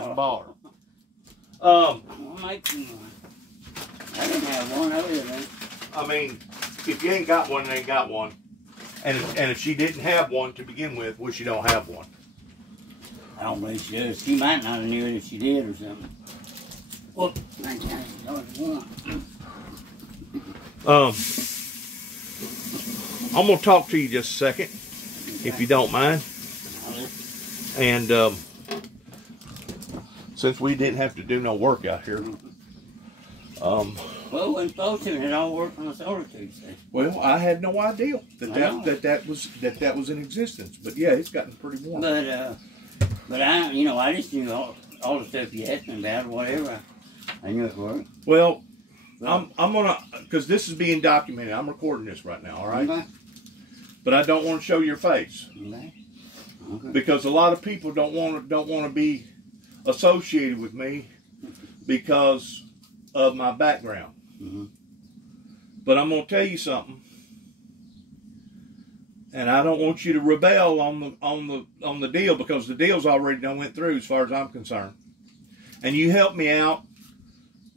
Bar. I'll make you one. I didn't have one over there. I mean, if you ain't got one, you ain't got one. And if she didn't have one to begin with, well, she don't have one. I don't believe she does. She might not have knew it if she did or something. Well, I can't one. I'm gonna talk to you just a second, if you don't mind. And since we didn't have to do no work out here, well, when supposed to, it all worked on the solar Tuesday. well, I had no idea that was in existence. But yeah, it's gotten pretty warm. But I just knew all the stuff you asked me about, or whatever. I knew it worked. Well, I'm gonna, because this is being documented. I'm recording this right now. All right. Okay. But I don't want to show your face. Okay. Okay. Because a lot of people don't want to be associated with me because of my background. Mm-hmm. But I'm gonna tell you something, and I don't want you to rebel on the deal, because the deal's already done went through as far as I'm concerned. And you helped me out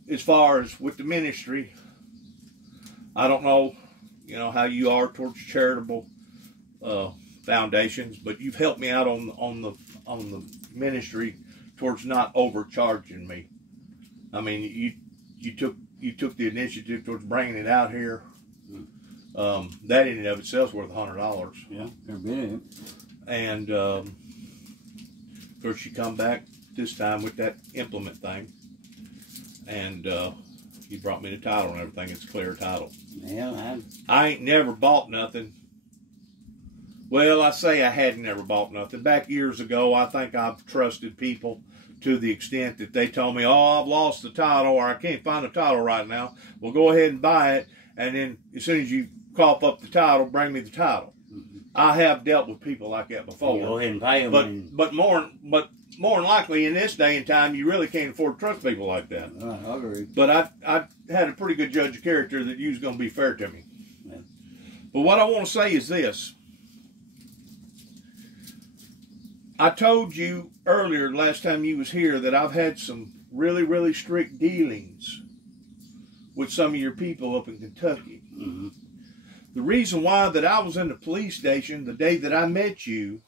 as far as with the ministry. I don't know, how you are towards charitable foundations, but you've helped me out on the ministry towards not overcharging me. I mean, you took the initiative towards bringing it out here. That in and of itself is worth $100. Yeah, every bit of it. And of course, you come back this time with that implement thing, and you brought me the title and everything. It's clear title. Yeah, I ain't never bought nothing. Well, I say I hadn't never bought nothing. Back years ago, I think I've trusted people to the extent that they told me, oh, I've lost the title, or I can't find the title right now. Well, go ahead and buy it, and then as soon as you cough up the title, bring me the title. Mm-hmm. I have dealt with people like that before. Go ahead and pay them. But more than likely in this day and time, you really can't afford to trust people like that. I agree. But I had a pretty good judge of character that you was going to be fair to me. Yeah. But what I want to say is this. I told you earlier, last time you was here, that I've had some really, really strict dealings with some of your people up in Kentucky. Mm-hmm. The reason why that I was in the police station the day that I met you,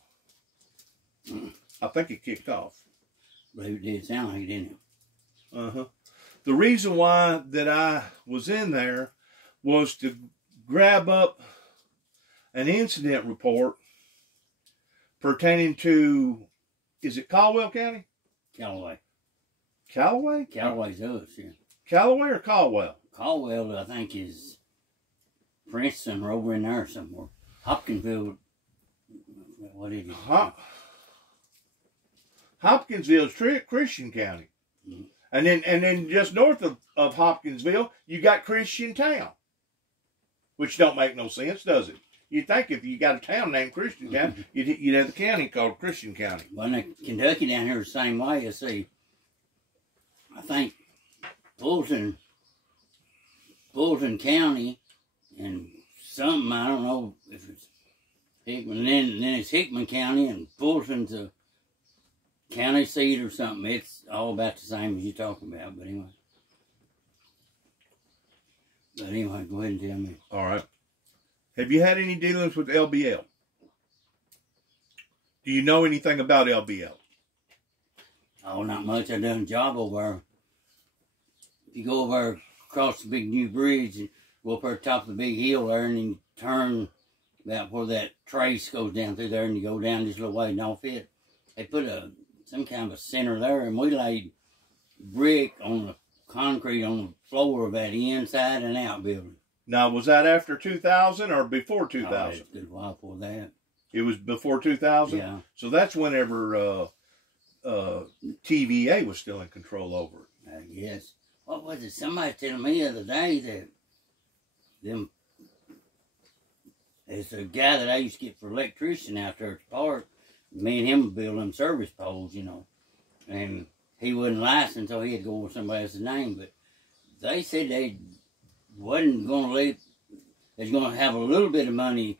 I think it kicked off. But it did sound like it, didn't it? Uh-huh. The reason why that I was in there was to grab up an incident report pertaining to, is it Caldwell County? Callaway. Callaway? Callaway's us, yeah. Callaway or Caldwell? Caldwell, I think, is Princeton or over in there somewhere. Hopkinsville, what is it? Hopkinsville is Christian County. Mm-hmm. And then just north of Hopkinsville, you got Christian Town. Which don't make no sense, does it? You'd think if you got a town named Christian County, you'd have the county called Christian County. Well, Kentucky down here is the same way. You see, I think Fulton County and something, I don't know if it's Hickman, then it's Hickman County, and Fulton's a county seat or something. It's all about the same as you're talking about, but anyway. Go ahead and tell me. All right. Have you had any dealings with LBL? Do you know anything about LBL? Oh, not much. I done a job over there. If you go over there, across the big new bridge and go up there top of the big hill there, and then turn about where that trace goes down through there, and you go down this little way and off it. They put some kind of a center there, and we laid brick on the concrete on the floor of that inside and out building. Now, was that after 2000 or before 2000? Oh, it was a good while before that. It was before 2000? Yeah. So that's whenever TVA was still in control over it. I guess. What was it? Somebody telling me the other day that there's a guy that I used to get for electrician out there at the park. Me and him would build them service poles, and he wasn't licensed, so he had to go with somebody else's name. But they said they wasn't going to leave. They was going to have a little bit of money,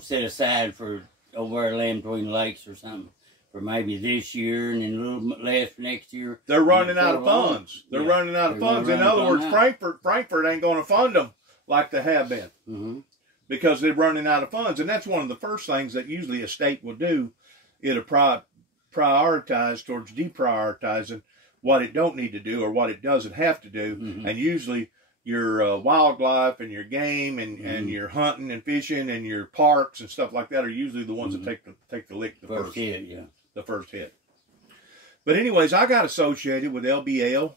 set aside for over there land between lakes or something. for maybe this year and then a little bit less next year. They're running out of funds. They're running out of funds. In other words, Frankfurt ain't going to fund them like they have been because they're running out of funds. And that's one of the first things that usually a state will do. It'll prioritize towards deprioritizing what it don't need to do or what it doesn't have to do. And usually your wildlife and your game and your hunting and fishing and your parks and stuff like that are usually the ones that take the lick the first hit. Yeah. The first hit. But anyways, I got associated with LBL.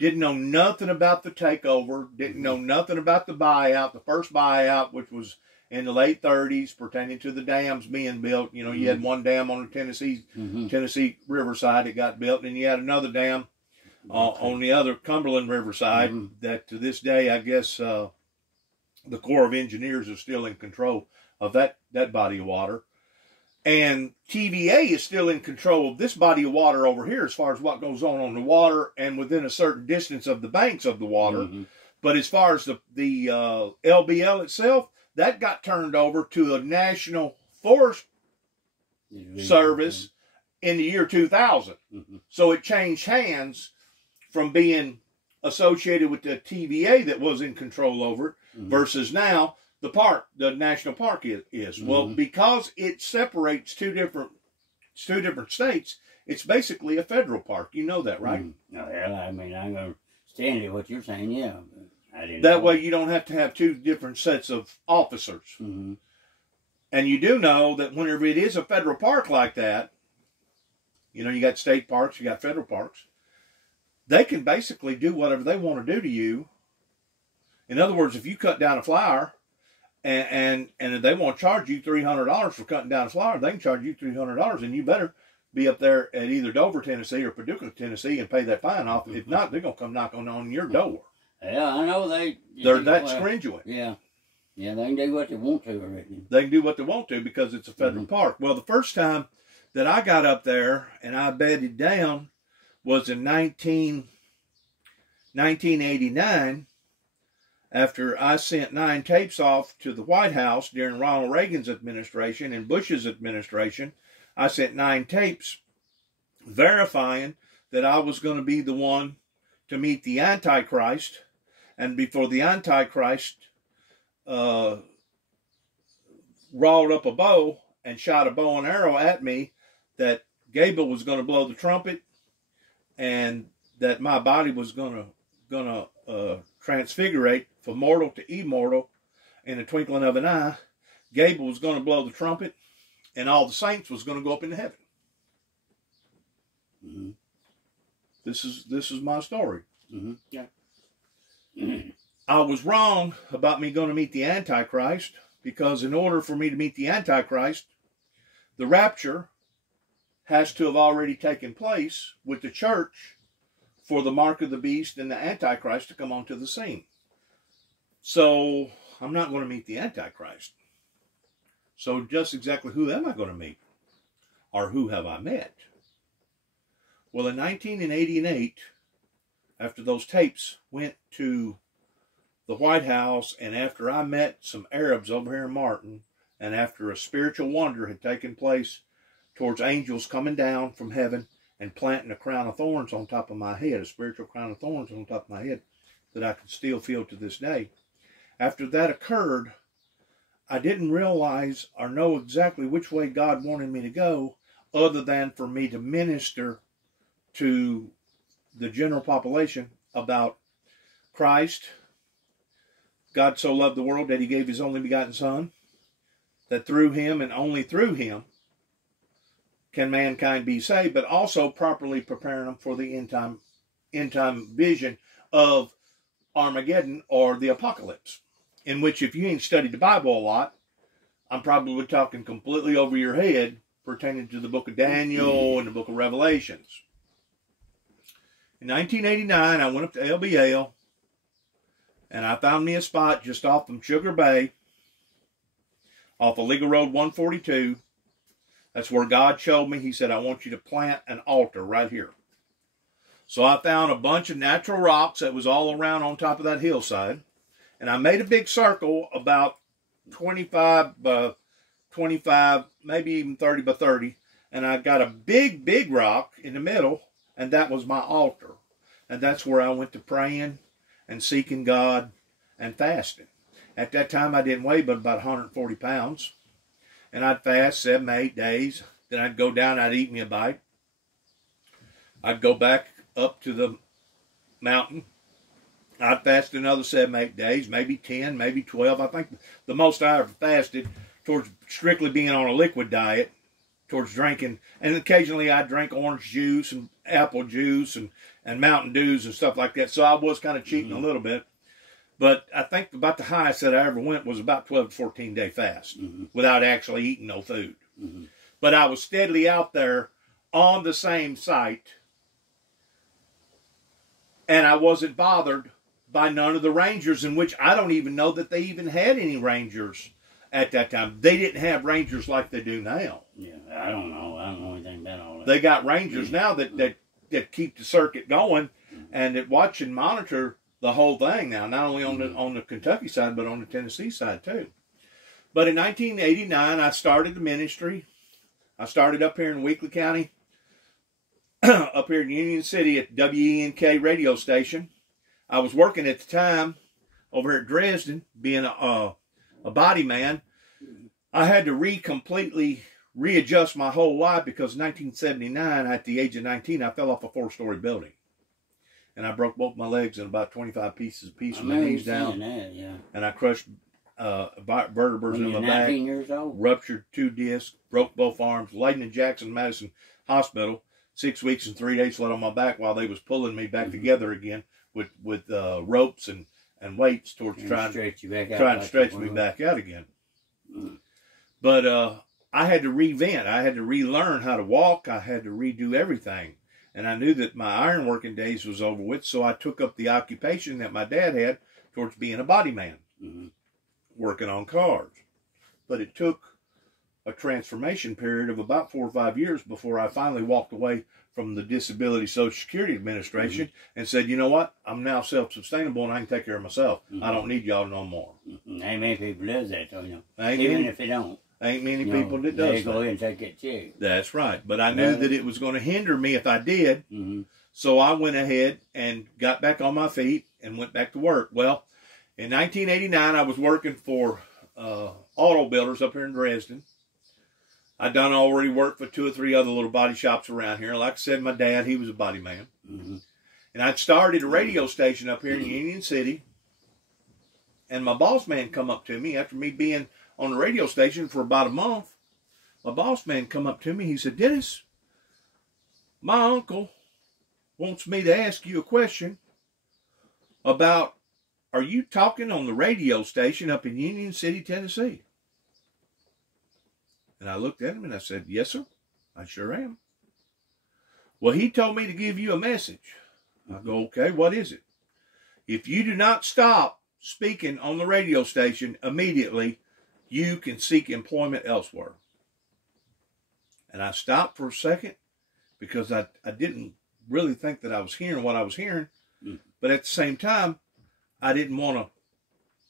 Didn't know nothing about the takeover. Didn't know nothing about the buyout. The first buyout, which was in the late 30s, pertaining to the dams being built. You know, you had one dam on the Tennessee riverside that got built, and you had another dam on the other Cumberland riverside that to this day, I guess, the Corps of Engineers is still in control of that body of water. And TVA is still in control of this body of water over here as far as what goes on the water and within a certain distance of the banks of the water. But as far as the LBL itself, that got turned over to a National Forest Service in the year 2000. So it changed hands from being associated with the TVA that was in control over it versus now the national park is. Well, because it separates two different states, it's basically a federal park. You know that, right? No, well, I mean, I'm going to stand it what you're saying, yeah. I didn't that know. way you don't have to have two different sets of officers. And you do know that whenever it is a federal park like that, you know, you got state parks, you got federal parks, they can basically do whatever they want to do to you. In other words, if you cut down a flower, and they want to charge you $300 for cutting down a flower, they can charge you $300, and you better be up there at either Dover, Tennessee, or Paducah, Tennessee, and pay that fine off. If not, they're gonna come knock on your door. Yeah, I know they're that stringent. Yeah, they can do what they want to, I reckon. They can do what they want to because it's a federal park. Well, the first time that I got up there and I bedded down was in 1989. After I sent 9 tapes off to the White House during Ronald Reagan's administration and Bush's administration, I sent 9 tapes verifying that I was going to be the one to meet the Antichrist. And before the Antichrist rolled up a bow and shot a bow and arrow at me, that Gable was going to blow the trumpet and that my body was going to transfigurate from mortal to immortal in the twinkling of an eye. Gable was going to blow the trumpet, and all the saints was going to go up into heaven. This is my story. Yeah. I was wrong about me going to meet the Antichrist, because in order for me to meet the Antichrist, the rapture has to have already taken place with the church for the mark of the beast and the Antichrist to come onto the scene. So I'm not going to meet the Antichrist. So just exactly who am I going to meet? Or who have I met? Well, in 1988, after those tapes went to the White House, and after I met some Arabs over here in Martin, and after a spiritual wonder had taken place towards angels coming down from heaven and planting a crown of thorns on top of my head, a spiritual crown of thorns on top of my head that I can still feel to this day. After that occurred, I didn't realize or know exactly which way God wanted me to go, other than for me to minister to the general population about Christ. God so loved the world that he gave his only begotten Son, that through him and only through him can mankind be saved, but also properly preparing them for the end time vision of Armageddon or the apocalypse, in which, if you ain't studied the Bible a lot, I'm probably talking completely over your head pertaining to the book of Daniel and the book of Revelations. In 1989, I went up to LBL, and I found me a spot just off from Sugar Bay, off of Legal Road 142. That's where God showed me. He said, I want you to plant an altar right here. So I found a bunch of natural rocks that was all around on top of that hillside. And I made a big circle about 25, maybe even 30 by 30. and I got a big, big rock in the middle, and that was my altar. And that's where I went to praying and seeking God and fasting. At that time, I didn't weigh but about 140 pounds. And I'd fast 7, 8 days. Then I'd go down, I'd eat me a bite. I'd go back up to the mountain. I'd fast another 7, 8 days, maybe 10, maybe 12. I think the most I ever fasted towards strictly being on a liquid diet, towards drinking. And occasionally I'd drink orange juice and apple juice and Mountain Dews and stuff like that. So I was kind of cheating a little bit. But I think about the highest that I ever went was about 12 to 14 day fast without actually eating no food. But I was steadily out there on the same site, and I wasn't bothered by none of the rangers, in which I don't even know that they even had any rangers at that time. They didn't have rangers like they do now. Yeah, I don't know. I don't know anything about all that. They got rangers now that keep the circuit going and that watch and monitor the whole thing now, not only on the Kentucky side, but on the Tennessee side too. But in 1989, I started the ministry. I started up here in Weakley County, up here in Union City at WENK radio station. I was working at the time over here at Dresden, being a body man. I had to completely readjust my whole life because in 1979, at the age of 19, I fell off a 4-story building. And I broke both my legs in about 25 pieces apiece from my knees down. That, yeah. And I crushed vertebrae in my back. 19 years old? Ruptured 2 discs, broke both arms, laid in Jackson Madison Hospital. 6 weeks and 3 days flat on my back while they was pulling me back together again with ropes and weights towards trying to stretch me back out again. But I had to revent. I had to relearn how to walk. I had to redo everything. And I knew that my ironworking days was over with, so I took up the occupation that my dad had towards being a body man, working on cars. But it took a transformation period of about 4 or 5 years before I finally walked away from the Disability Social Security Administration and said, you know what, I'm now self-sustainable and I can take care of myself. I don't need y'all no more. Ain't many people does that, though, you know. Even if they don't. Ain't many people that does that. They go ahead and take that check. That's right. But I knew that it was going to hinder me if I did. So I went ahead and got back on my feet and went back to work. Well, in 1989, I was working for auto builders up here in Dresden. I'd done already worked for 2 or 3 other little body shops around here. Like I said, my dad, he was a body man. And I'd started a radio station up here in Union City. And my boss man come up to me after me being on the radio station for about a month. My boss man come up to me. He said, Dennis, my uncle wants me to ask you a question about, are you talking on the radio station up in Union City, Tennessee? And I looked at him and I said, yes, sir, I sure am. Well, he told me to give you a message. I go, okay, what is it? If you do not stop speaking on the radio station immediately, you can seek employment elsewhere. And I stopped for a second because I didn't really think that I was hearing what I was hearing. But at the same time, I didn't want to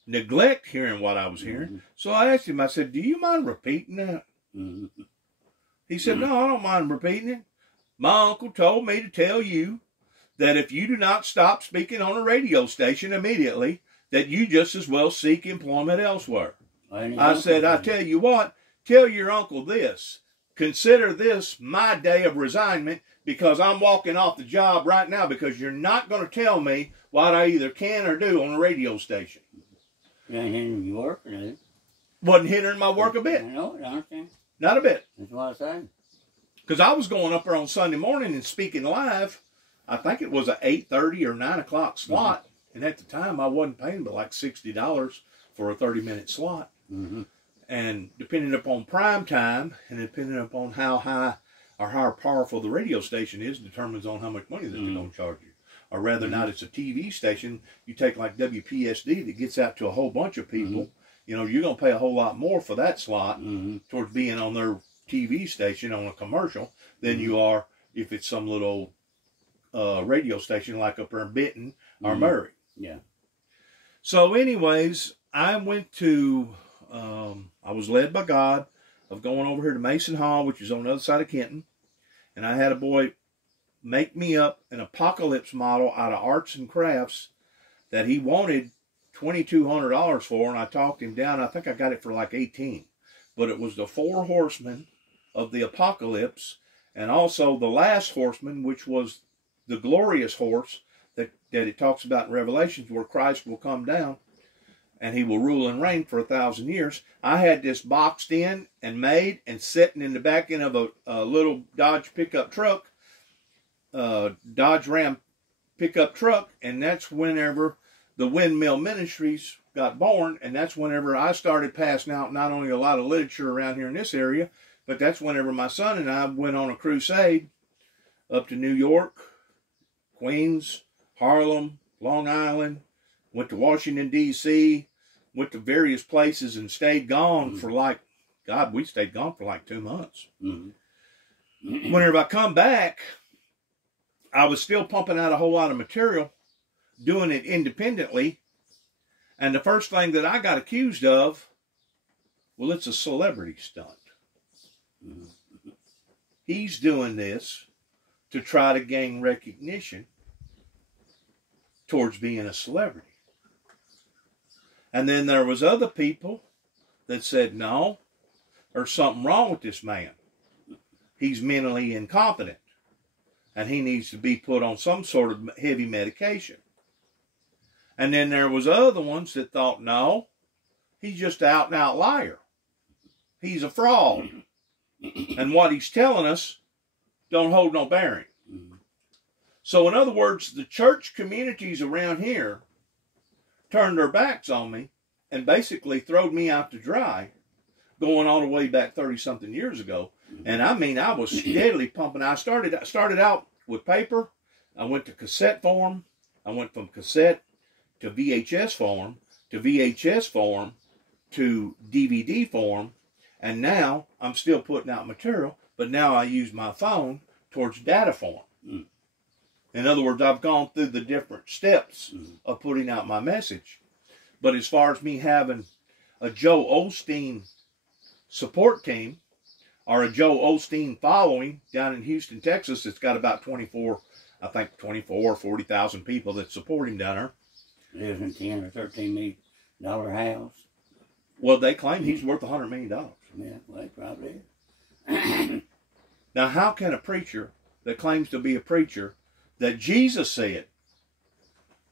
neglect hearing what I was hearing. So I asked him, I said, do you mind repeating that? He said, no, I don't mind repeating it. My uncle told me to tell you that if you do not stop speaking on a radio station immediately, that you just as well seek employment elsewhere. I said, I tell you what, tell your uncle this. Consider this my day of resignment because I'm walking off the job right now because you're not going to tell me what I either can or do on a radio station. You ain't hindering your work, is it? Wasn't hindering my work a bit. I know it, I understand. Not a bit. That's what I say. Because I was going up there on Sunday morning and speaking live. I think it was a 8:30 or 9 o'clock slot. And at the time, I wasn't paying but like $60 for a 30-minute slot. And depending upon prime time and depending upon how high or how powerful the radio station is determines on how much money that they're going to charge you. Or rather not, it's a TV station. You take like WPSD that gets out to a whole bunch of people. You know, you're going to pay a whole lot more for that slot towards being on their TV station on a commercial than you are if it's some little radio station like up there in Benton or Murray. Yeah. So anyways, I went to, I was led by God. of going over here to Mason Hall, which is on the other side of Kenton. And I had a boy make me up an apocalypse model out of arts and crafts that he wanted $2,200 for, and I talked him down. I think I got it for like 18. But it was the 4 horsemen of the apocalypse, and also the last horseman, which was the glorious horse that it talks about in Revelations, where Christ will come down and he will rule and reign for 1,000 years. I had this boxed in and made and sitting in the back end of a little Dodge pickup truck, Dodge Ram pickup truck, and that's whenever the Windmill Ministries got born, and that's whenever I started passing out not only a lot of literature around here in this area, but that's whenever my son and I went on a crusade up to New York, Queens, Harlem, Long Island, went to Washington, D.C., went to various places and stayed gone for like, God, we stayed gone for like 2 months. Whenever I come back, I was still pumping out a whole lot of material, doing it independently, and the first thing that I got accused of, well, it's a celebrity stunt. He's doing this to try to gain recognition towards being a celebrity. And then there was other people that said, no, there's something wrong with this man. He's mentally incompetent, and he needs to be put on some sort of heavy medication. And then there was other ones that thought, no, he's just an out-and-out liar. He's a fraud. And what he's telling us don't hold no bearing. So in other words, the church communities around here turned their backs on me and basically throwed me out to dry, going all the way back 30-something years ago. And I mean, I was steadily pumping. I started out with paper. I went to cassette form. I went from cassette to VHS form, to VHS form, to DVD form, and now I'm still putting out material, but now I use my phone towards data form. In other words, I've gone through the different steps of putting out my message. But as far as me having a Joe Osteen support team, or a Joe Osteen following down in Houston, Texas, it's got about 24 or 40,000 people that support him down there. Lives in $10 or $13 million house. Well, they claim he's worth $100 million. Yeah, well, he probably is. Now, how can a preacher that claims to be a preacher, that Jesus said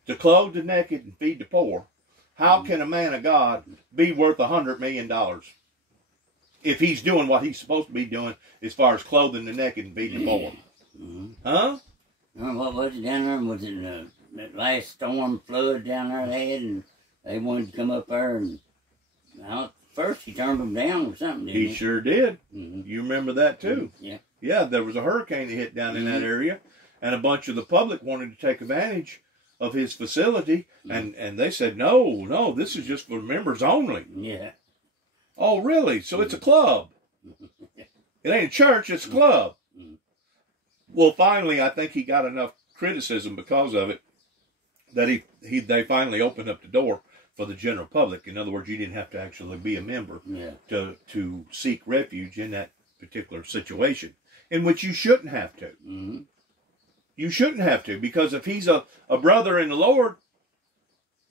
to clothe the naked and feed the poor, how can a man of God be worth $100 million if he's doing what he's supposed to be doing as far as clothing the naked and feeding the poor? Huh? What was it down there? Was it that last storm flood down there they had, and they wanted to come up there, and first he turned them down or something, didn't he? He sure did. You remember that too. Yeah. Yeah, there was a hurricane that hit down in that area, and a bunch of the public wanted to take advantage of his facility, and they said, no, this is just for members only. Yeah. Oh, really? So it's a club. It ain't a church, it's a club. Well, finally, I think he got enough criticism because of it that they finally opened up the door for the general public. In other words, you didn't have to actually be a member to seek refuge in that particular situation, in which you shouldn't have to. You shouldn't have to, because if he's a brother in the Lord,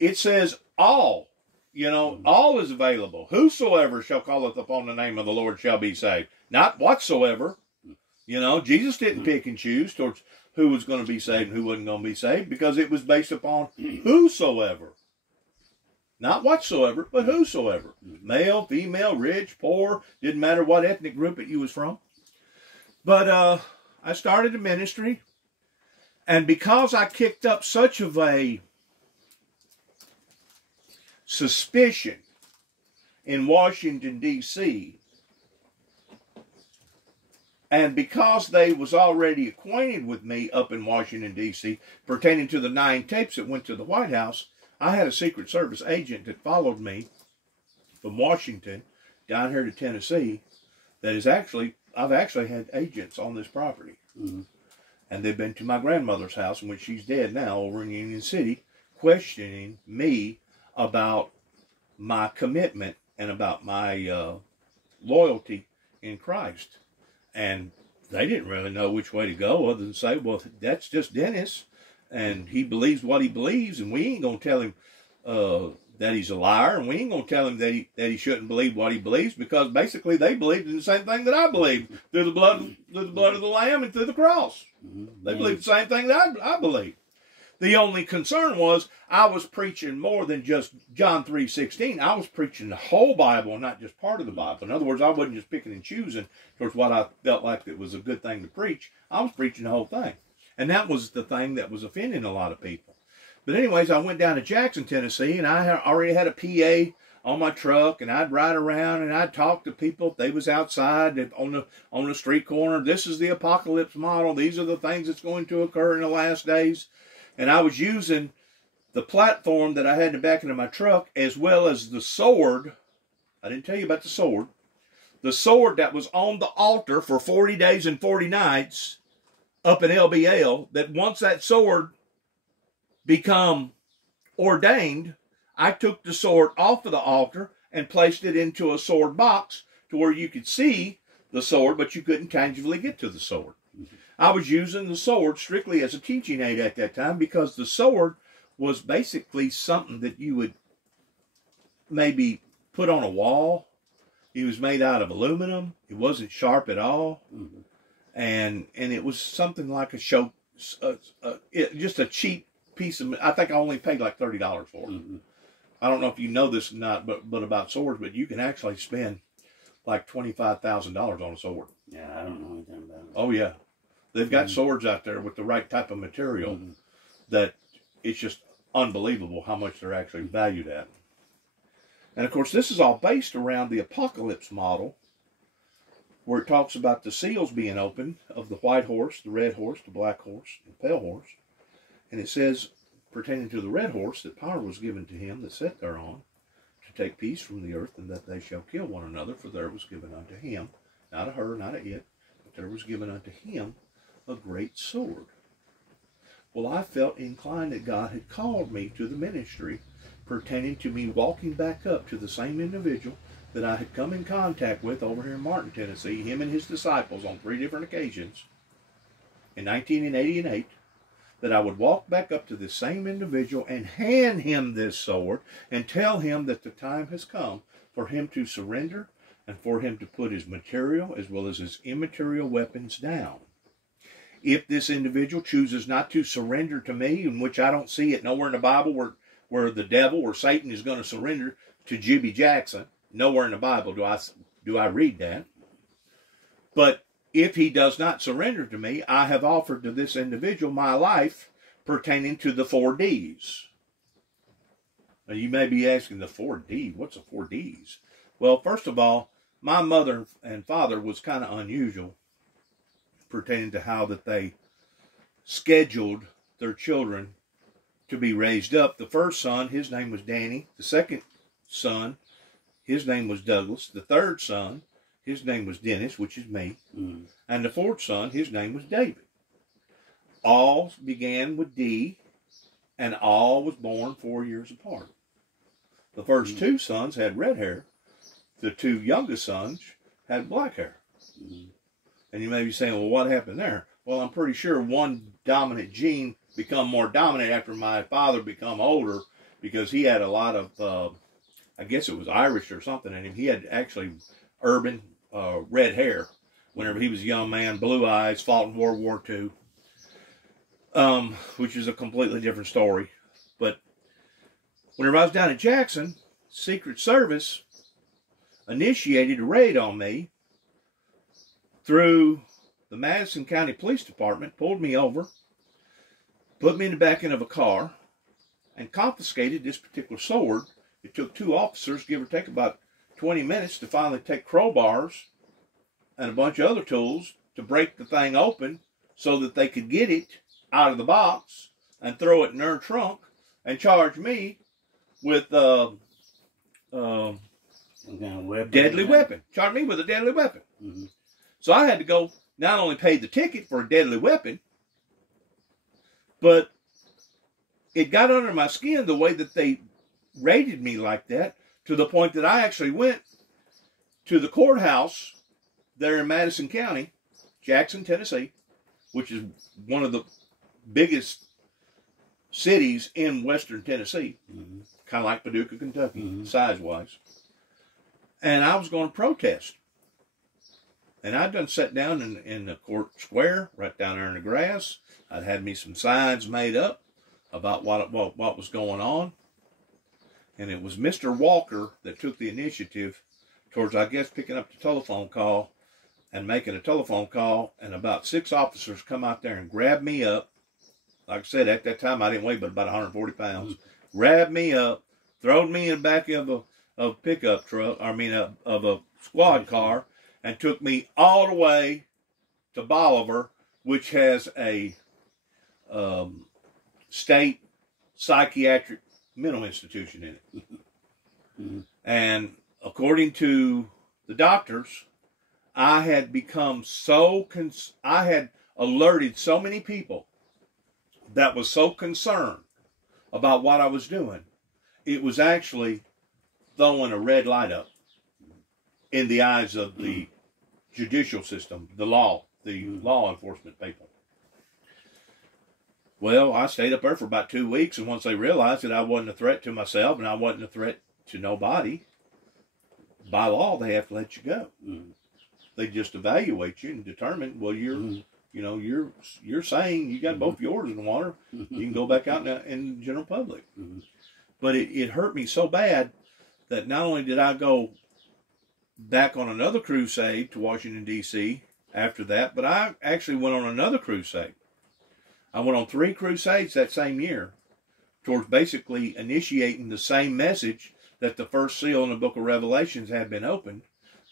it says all. All is available. Whosoever shall calleth upon the name of the Lord shall be saved. Not whatsoever. Jesus didn't pick and choose towards who was going to be saved and who wasn't going to be saved, because it was based upon whosoever. Not whatsoever, but whosoever. Male, female, rich, poor, didn't matter what ethnic group you was from. But I started a ministry, and because I kicked up such of a suspicion in Washington, D.C., and because they was already acquainted with me up in Washington, D.C., pertaining to the 9 tapes that went to the White House, I had a Secret Service agent that followed me from Washington down here to Tennessee. I've actually had agents on this property. And they've been to my grandmother's house, in which she's dead now, over in Union City, questioning me about my commitment and about my loyalty in Christ. And they didn't really know which way to go other than say, well, that's just Dennis, and he believes what he believes, and we ain't going to tell him that he's a liar, and we ain't going to tell him that he shouldn't believe what he believes, because basically they believed in the same thing that I believe, through the blood of the Lamb and through the cross. They believe the same thing that I believe. The only concern was I was preaching more than just John 3:16. I was preaching the whole Bible, not just part of the Bible. In other words, I wasn't just picking and choosing towards what I felt like it was a good thing to preach. I was preaching the whole thing. And that was the thing that was offending a lot of people. But anyways, I went down to Jackson, Tennessee, and I already had a PA on my truck, and I'd ride around and I'd talk to people if they was outside on the street corner. This is the apocalypse model. These are the things that's going to occur in the last days. And I was using the platform that I had in the back of my truck, as well as the sword. I didn't tell you about the sword. The sword that was on the altar for 40 days and 40 nights up in LBL, that once that sword become ordained, I took the sword off of the altar and placed it into a sword box to where you could see the sword, but you couldn't tangibly get to the sword. I was using the sword strictly as a teaching aid at that time, because the sword was basically something that you would maybe put on a wall. It was made out of aluminum. It wasn't sharp at all. And it was something like a show, just a cheap piece of, I think I only paid like $30 for it. I don't know if you know this or not, but about swords, but you can actually spend like $25,000 on a sword. Yeah, I don't know anything about it. Oh, yeah. They've got swords out there with the right type of material that it's just unbelievable how much they're actually valued at. And, of course, this is all based around the apocalypse model, where it talks about the seals being opened of the white horse, the red horse, the black horse, the pale horse. And it says, pertaining to the red horse, that power was given to him that sat thereon to take peace from the earth, and that they shall kill one another, for there was given unto him, not a her, not a it, but there was given unto him a great sword. Well, I felt inclined that God had called me to the ministry pertaining to me walking back up to the same individual that I had come in contact with over here in Martin, Tennessee, him and his disciples on 3 different occasions, in 1980 and 8, that I would walk back up to the same individual and hand him this sword and tell him that the time has come for him to surrender and for him to put his material as well as his immaterial weapons down. If this individual chooses not to surrender to me, in which I don't see it nowhere in the Bible where the devil or Satan is going to surrender to Jibby Jackson, nowhere in the Bible do I read that. But if he does not surrender to me, I have offered to this individual my life pertaining to the 4 Ds. Now you may be asking, the 4D, what's the 4 Ds? Well, first of all, my mother and father was kind of unusual pertaining to how that they scheduled their children to be raised up. The first son, his name was Danny. The second son, his name was Douglas. The third son, his name was Dennis, which is me. And the fourth son, his name was David. All began with D, and all was born 4 years apart. The first 2 sons had red hair. The 2 youngest sons had black hair. And you may be saying, well, what happened there? Well, I'm pretty sure one dominant gene become more dominant after my father become older, because he had a lot of, I guess it was Irish or something in him. He had actually urban red hair whenever he was a young man, blue eyes, fought in World War II, which is a completely different story. But whenever I was down in Jackson, Secret Service initiated a raid on me through the Madison County Police Department, pulled me over, put me in the back end of a car, and confiscated this particular sword. It took 2 officers, give or take about 20 minutes, to finally take crowbars and a bunch of other tools to break the thing open so that they could get it out of the box and throw it in their trunk and charge me with some kind of weapon. Deadly weapon. Charge me with a deadly weapon. So I had to go not only pay the ticket for a deadly weapon, but it got under my skin the way that they raided me like that, to the point that I actually went to the courthouse there in Madison County, Jackson, Tennessee, which is one of the biggest cities in western Tennessee, kind of like Paducah, Kentucky, size-wise. And I was going to protest. And I'd done sat down in the court square, right down there in the grass. I'd had me some signs made up about what was going on. And it was Mr. Walker that took the initiative towards, I guess, picking up the telephone call and making a telephone call. And about 6 officers come out there and grab me up. Like I said, at that time, I didn't weigh but about 140 pounds. Grabbed me up, throwed me in the back of a pickup truck, of a squad car, and took me all the way to Bolivar, which has a state psychiatric mental institution in it. And according to the doctors, I had become I had alerted so many people that was so concerned about what I was doing. It was actually throwing a red light up in the eyes of the judicial system, the law enforcement people. Well, I stayed up there for about 2 weeks, and once they realized that I wasn't a threat to myself and I wasn't a threat to nobody, by law they have to let you go. They just evaluate you and determine, well, you're saying you got both yours in the water. You can go back out in the general public. But it hurt me so bad that not only did I go back on another crusade to Washington, D.C. after that, but I actually went on another crusade. I went on 3 crusades that same year towards basically initiating the same message that the first seal in the book of Revelations had been opened,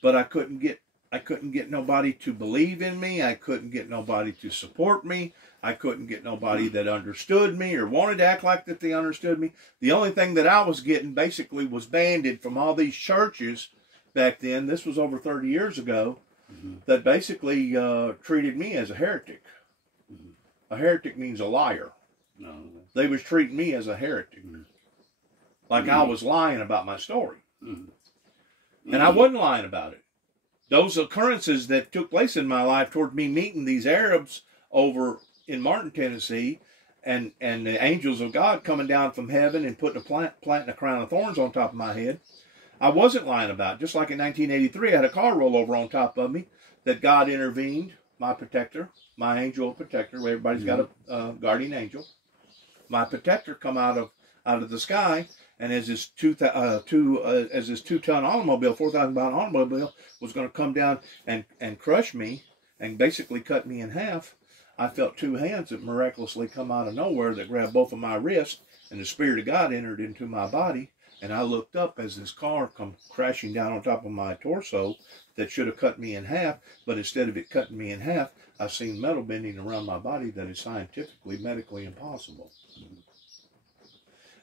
but I couldn't get nobody to believe in me. I couldn't get nobody to support me. I couldn't get nobody that understood me or wanted to act like that they understood me. The only thing that I was getting basically was banded from all these churches back then. This was over 30 years ago, that basically treated me as a heretic. A heretic means a liar. They was treating me as a heretic. Like I was lying about my story. And I wasn't lying about it. Those occurrences that took place in my life toward me meeting these Arabs over in Martin, Tennessee, and the angels of God coming down from heaven and planting a crown of thorns on top of my head, I wasn't lying about it. Just like in 1983, I had a car roll over on top of me, that God intervened, my protector, my angel protector. Everybody's got a guardian angel. My protector come out of the sky, and as this 2-ton automobile, 4,000-pound automobile, was going to come down and crush me and basically cut me in half, I felt 2 hands that miraculously come out of nowhere that grabbed both of my wrists, and the Spirit of God entered into my body. And I looked up as this car come crashing down on top of my torso that should have cut me in half, but instead of it cutting me in half, I seen metal bending around my body that is scientifically, medically impossible.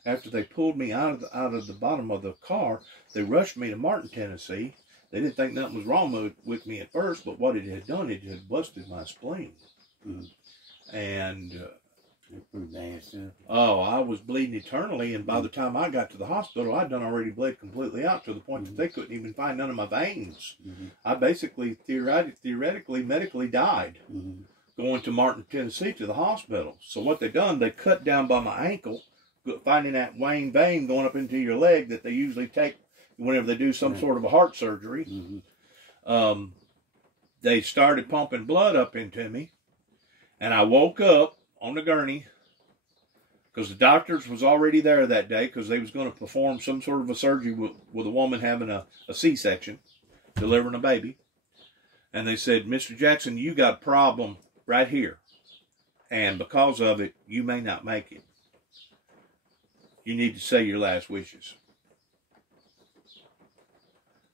After they pulled me out of the bottom of the car, they rushed me to Martin, Tennessee. They didn't think nothing was wrong with me at first, but what it had done, it had busted my spleen. And I was bleeding eternally, and by the time I got to the hospital, I'd done already bled completely out to the point that they couldn't even find none of my veins. I basically, theoretically, medically died going to Martin, Tennessee to the hospital. So what they done, they cut down by my ankle, finding that vein going up into your leg that they usually take whenever they do some sort of a heart surgery. They started pumping blood up into me, and I woke up on the gurney because the doctors was already there that day because they was going to perform some sort of a surgery with a woman having a C-section, delivering a baby. And they said, Mr. Jackson, you got a problem right here. And because of it, you may not make it. You need to say your last wishes.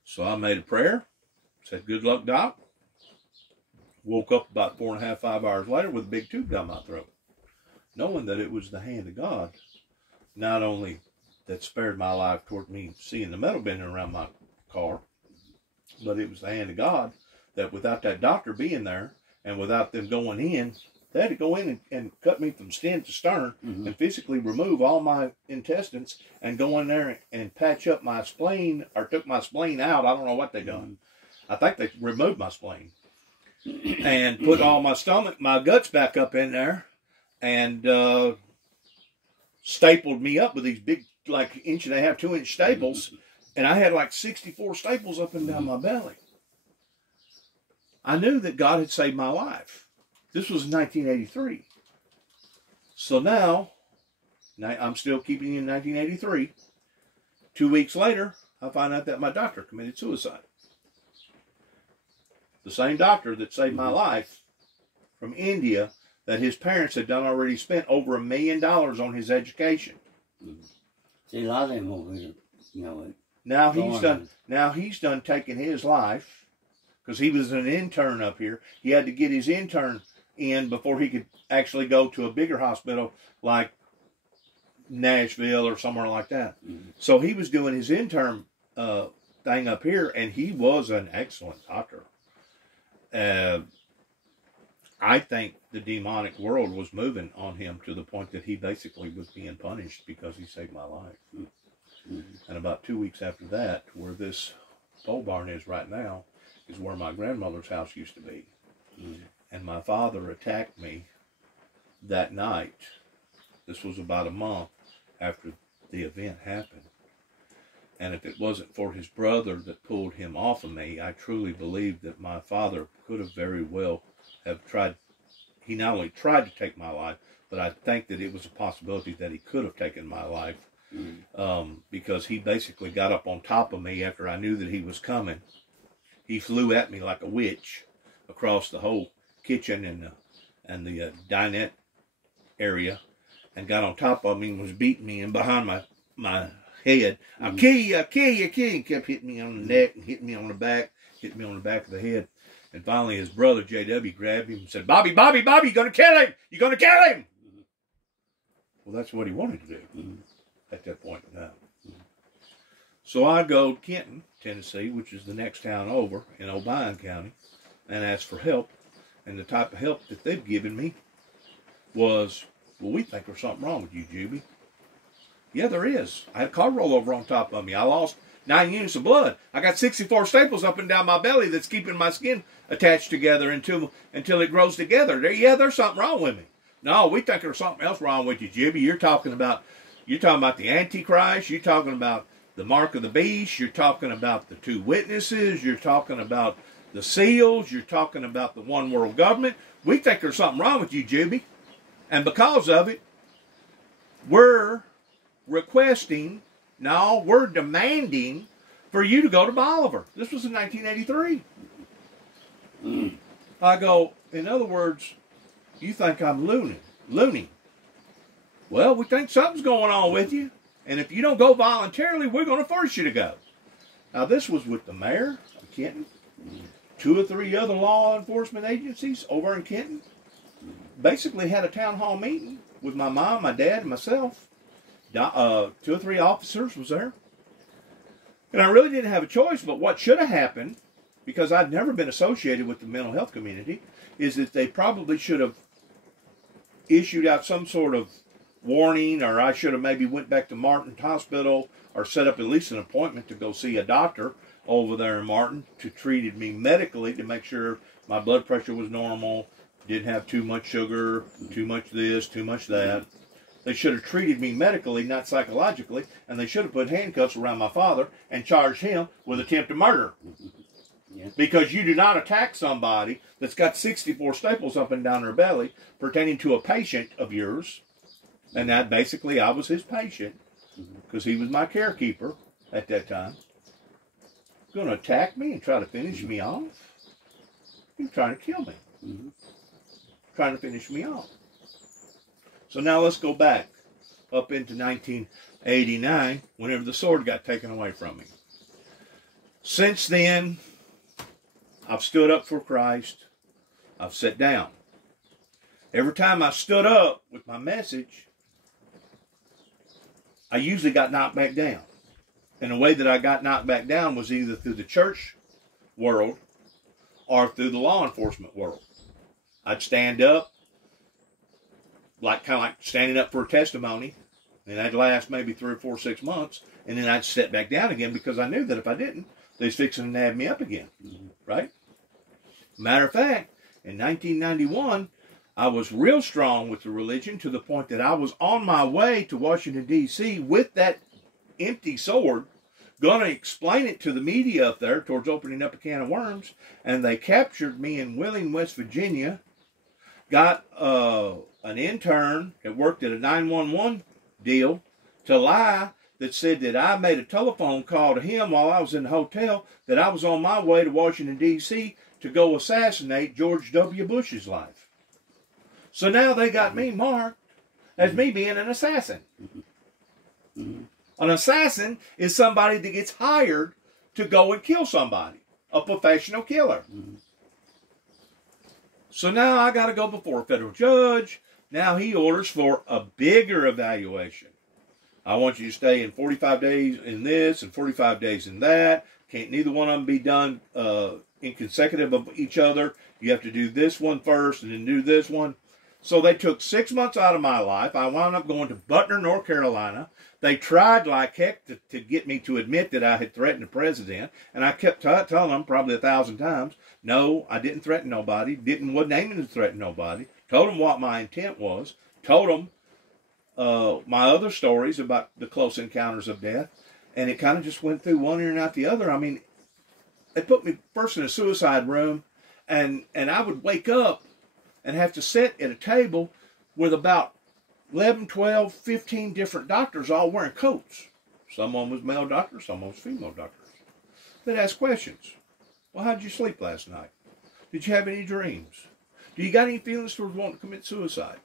So I made a prayer, said, good luck, Doc. Woke up about 4.5, 5 hours later with a big tube down my throat, knowing that it was the hand of God, not only that spared my life toward me seeing the metal bending around my car, but it was the hand of God that without that doctor being there and without them going in, they had to go in and cut me from stem to stern and physically remove all my intestines and go in there and patch up my spleen, or took my spleen out. I don't know what they done. I think they removed my spleen and put all my guts back up in there, and stapled me up with these big, like 1.5 to 2-inch staples, and I had like 64 staples up and down my belly. I knew that God had saved my life. This was 1983. So now, I'm still keeping in 1983. 2 weeks later, I find out that my doctor committed suicide. The same doctor that saved my life from India, that his parents had done already spent over $1 million on his education. See, a lot of them over here, you know. Now he's done taking his life, because he was an intern up here. He had to get his intern in before he could actually go to a bigger hospital like Nashville or somewhere like that. So he was doing his intern thing up here, and he was an excellent doctor. I think the demonic world was moving on him to the point that he basically was being punished because he saved my life. And about 2 weeks after that, where this pole barn is right now, is where my grandmother's house used to be. And my father attacked me that night. This was about a month after the event happened. And if it wasn't for his brother that pulled him off of me, I truly believe that my father could have very well have tried. He not only tried to take my life, but I think that it was a possibility that he could have taken my life. Because he basically got up on top of me after I knew that he was coming. He flew at me like a witch across the whole kitchen and the dinette area, and got on top of me and was beating me in behind my head. I'll kill you, I'll kill you, I'll kill you. He kept hitting me on the neck and hitting me on the back, hitting me on the back of the head. And finally his brother, J.W., grabbed him and said, Bobby, Bobby, Bobby, you're going to kill him. You're going to kill him. Well, that's what he wanted to do at that point in time. So I go to Kenton, Tennessee, which is the next town over in Obion County, and ask for help. And the type of help that they've given me was, well, we think there's something wrong with you, Juby. Yeah, there is. I had a car roll over on top of me. I lost 9 units of blood. I got 64 staples up and down my belly that's keeping my skin attached together until it grows together. There's something wrong with me. No, we think there's something else wrong with you, Juby. You're talking about the Antichrist. You're talking about the mark of the beast. You're talking about the 2 witnesses. You're talking about the seals. You're talking about the one world government. We think there's something wrong with you, Juby. And because of it, we're demanding for you to go to Bolivar. This was in 1983. I go, in other words, you think I'm loony. Well, we think something's going on with you. And if you don't go voluntarily, we're going to force you to go. Now, this was with the mayor of Kenton, 2 or 3 other law enforcement agencies over in Kenton. Basically had a town hall meeting with my mom, my dad, and myself. 2 or 3 officers was there. And I really didn't have a choice, but what should have happened, because I'd never been associated with the mental health community, is that they probably should have issued out some sort of warning, or I should have maybe went back to Martin Hospital or set up at least an appointment to go see a doctor over there in Martin to treat me medically to make sure my blood pressure was normal, didn't have too much sugar, too much this, too much that. They should have treated me medically, not psychologically, and they should have put handcuffs around my father and charged him with attempted murder. Because you do not attack somebody that's got 64 staples up and down their belly pertaining to a patient of yours. And that basically I was his patient because he was my carekeeper at that time. Going to attack me and try to finish me off? He was trying to kill me. Trying to finish me off. So now let's go back up into 1989 whenever the sword got taken away from me. Since then, I've stood up for Christ. I've sat down. Every time I stood up with my message, I usually got knocked back down. And the way that I got knocked back down was either through the church world or through the law enforcement world. I'd stand up, kind of like standing up for a testimony, and that'd last maybe 3 or 4, 6 months, and then I'd step back down again because I knew that if I didn't, they's fixing to nab me up again, right? Matter of fact, in 1991, I was real strong with the religion to the point that I was on my way to Washington, D.C. with that empty sword, going to explain it to the media up there towards opening up a can of worms, and they captured me in Wheeling, West Virginia, got an intern that worked at a 911 deal to lie that said that I made a telephone call to him while I was in the hotel, that I was on my way to Washington, D.C. to go assassinate George W. Bush's life. So now they got me marked as me being an assassin. An assassin is somebody that gets hired to go and kill somebody, a professional killer. So now I got to go before a federal judge. Now he orders for a bigger evaluation. I want you to stay in 45 days in this and 45 days in that. Can't neither one of them be done in consecutive of each other. You have to do this one first and then do this one. So they took 6 months out of my life. I wound up going to Butner, North Carolina. They tried like heck to get me to admit that I had threatened the president. And I kept telling them probably 1,000 times, no, I didn't threaten nobody. Wasn't aiming to threaten nobody. Told them what my intent was. Told them my other stories about the close encounters of death. And it kind of just went through one ear and out the other. I mean, they put me first in a suicide room. And I would wake up and have to sit at a table with about 11, 12, 15 different doctors all wearing coats. Someone was male doctors, someone was female doctors. They'd ask questions. Well, how did you sleep last night? Did you have any dreams? Do you got any feelings towards wanting to commit suicide?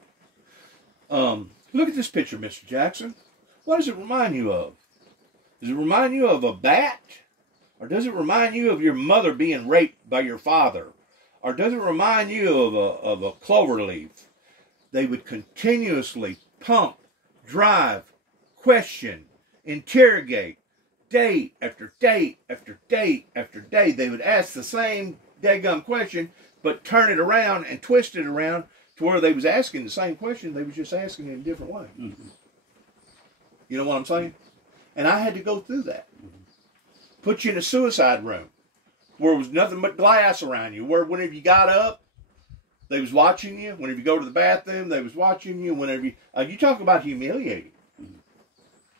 Look at this picture, Mr. Jackson. What does it remind you of? Does it remind you of a bat? Or does it remind you of your mother being raped by your father? Or does it remind you of a clover leaf? They would continuously pump, drive, question, interrogate, day after day after day after day. They would ask the same daggum question, but turn it around and twist it around to where they was asking the same question. They was just asking it in a different way. You know what I'm saying? And I had to go through that. Put you in a suicide room where there was nothing but glass around you, where whenever you got up, they was watching you. Whenever you go to the bathroom, they was watching you. Whenever you talk about humiliating.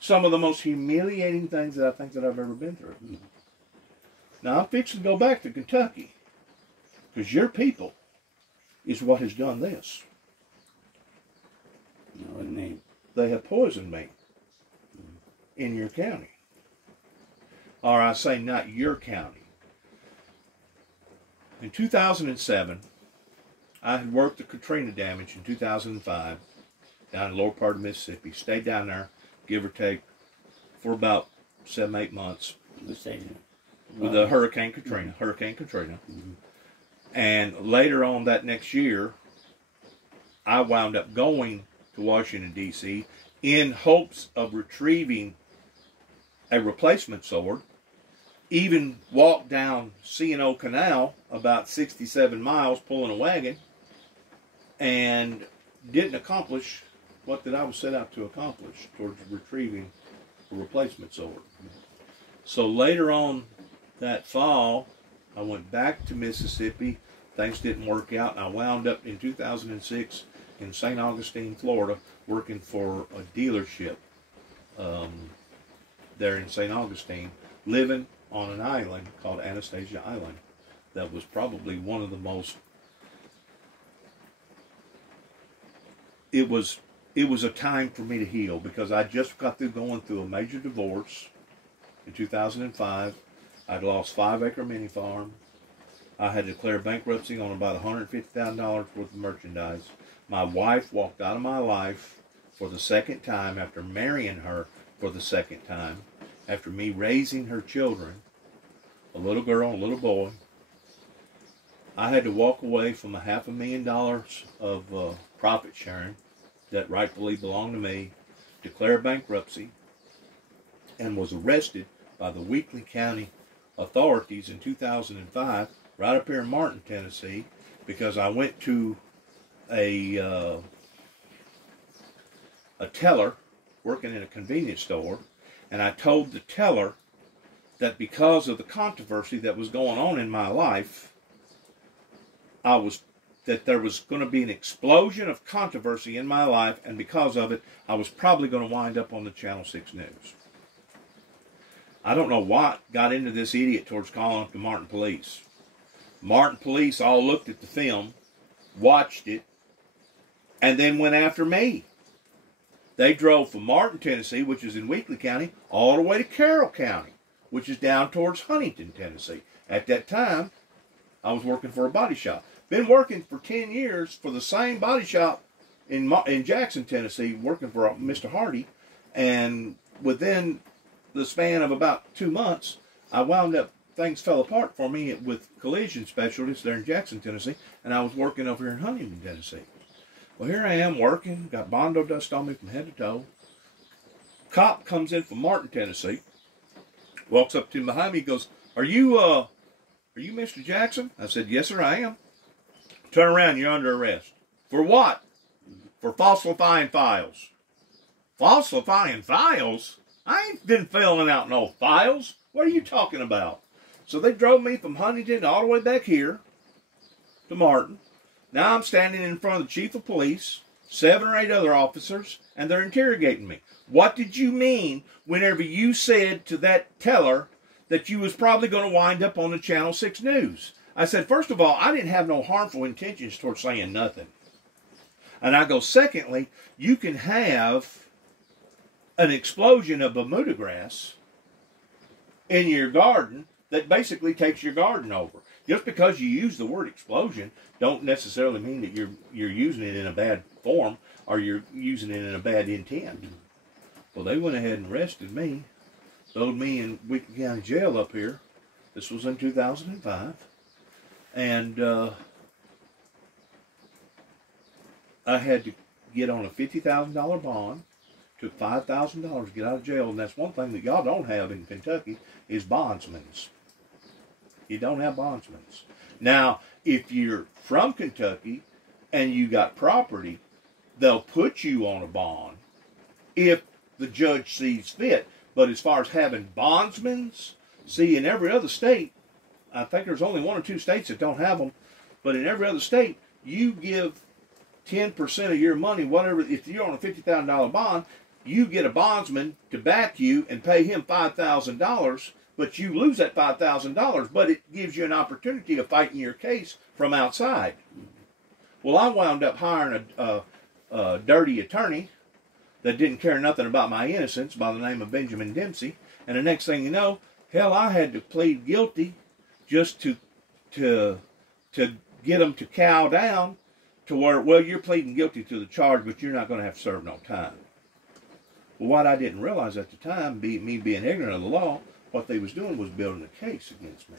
Some of the most humiliating things that I think that I've ever been through. Now I'm fixing to go back to Kentucky, because your people is what has done this. No name. They have poisoned me in your county. Or I say not your county. In 2007, I had worked the Katrina damage in 2005 down in the lower part of Mississippi. Stayed down there, give or take, for about 7-8 months with the Hurricane Katrina. And later on that next year, I wound up going to Washington, D.C. in hopes of retrieving a replacement sword. Even walked down C&O Canal about 67 miles pulling a wagon, and didn't accomplish what that I was set out to accomplish towards retrieving a replacement sword. So later on that fall, I went back to Mississippi. Things didn't work out, and I wound up in 2006 in St. Augustine, Florida, working for a dealership there in St. Augustine, living on an island called Anastasia Island. That was probably one of the most... It was a time for me to heal, because I just got through going through a major divorce in 2005. I'd lost 5-acre mini farm. I had declared bankruptcy on about $150,000 worth of merchandise. My wife walked out of my life for the second time after marrying her for the second time, after me raising her children, a little girl, a little boy. I had to walk away from $500,000 of profit sharing that rightfully belonged to me, declare bankruptcy, and was arrested by the Weakley County authorities in 2005, right up here in Martin, Tennessee, because I went to a teller working in a convenience store, and I told the teller that because of the controversy that was going on in my life, that there was going to be an explosion of controversy in my life, and because of it, I was probably going to wind up on the Channel 6 News. I don't know what got into this idiot towards calling up the Martin Police. Martin Police all looked at the film, watched it, and then went after me. They drove from Martin, Tennessee, which is in Weakley County, all the way to Carroll County, which is down towards Huntington, Tennessee. At that time, I was working for a body shop. Been working for 10 years for the same body shop in Jackson, Tennessee, working for Mr. Hardy. And within the span of about 2 months, I wound up, things fell apart for me with collision specialists there in Jackson, Tennessee, and I was working over here in Huntington, Tennessee. Well, here I am working, got Bondo dust on me from head to toe. Cop comes in from Martin, Tennessee, walks up to me behind me, goes, Are you Mr. Jackson? I said, Yes, sir, I am. Turn around, you're under arrest. For what? For falsifying files. Falsifying files? I ain't been filling out no files. What are you talking about? So they drove me from Huntington all the way back here to Martin. Now I'm standing in front of the chief of police, 7 or 8 other officers, and they're interrogating me. What did you mean whenever you said to that teller that you was probably going to wind up on the Channel 6 News? I said, first of all, I didn't have no harmful intentions towards saying nothing. And I go, secondly, you can have an explosion of Bermuda grass in your garden that basically takes your garden over. Just because you use the word explosion don't necessarily mean that you're using it in a bad form or you're using it in a bad intent. Well, they went ahead and arrested me, threw me in Weakley County Jail up here. This was in 2005. And I had to get on a $50,000 bond. Took $5,000 to get out of jail, and that's one thing that y'all don't have in Kentucky is bondsmen. You don't have bondsmen. Now, if you're from Kentucky and you got property, they'll put you on a bond if the judge sees fit. But as far as having bondsmen, see, in every other state, I think there's only 1 or 2 states that don't have them, but in every other state, you give 10% of your money, whatever, if you're on a $50,000 bond, you get a bondsman to back you and pay him $5,000, but you lose that $5,000, but it gives you an opportunity of fighting your case from outside. Well, I wound up hiring a dirty attorney that didn't care nothing about my innocence by the name of Benjamin Dempsey, and the next thing you know, hell, I had to plead guilty just to get them to cow down to where, well, you're pleading guilty to the charge, but you're not going to have to serve no time. Well, what I didn't realize at the time, me being ignorant of the law, what they was doing was building a case against me.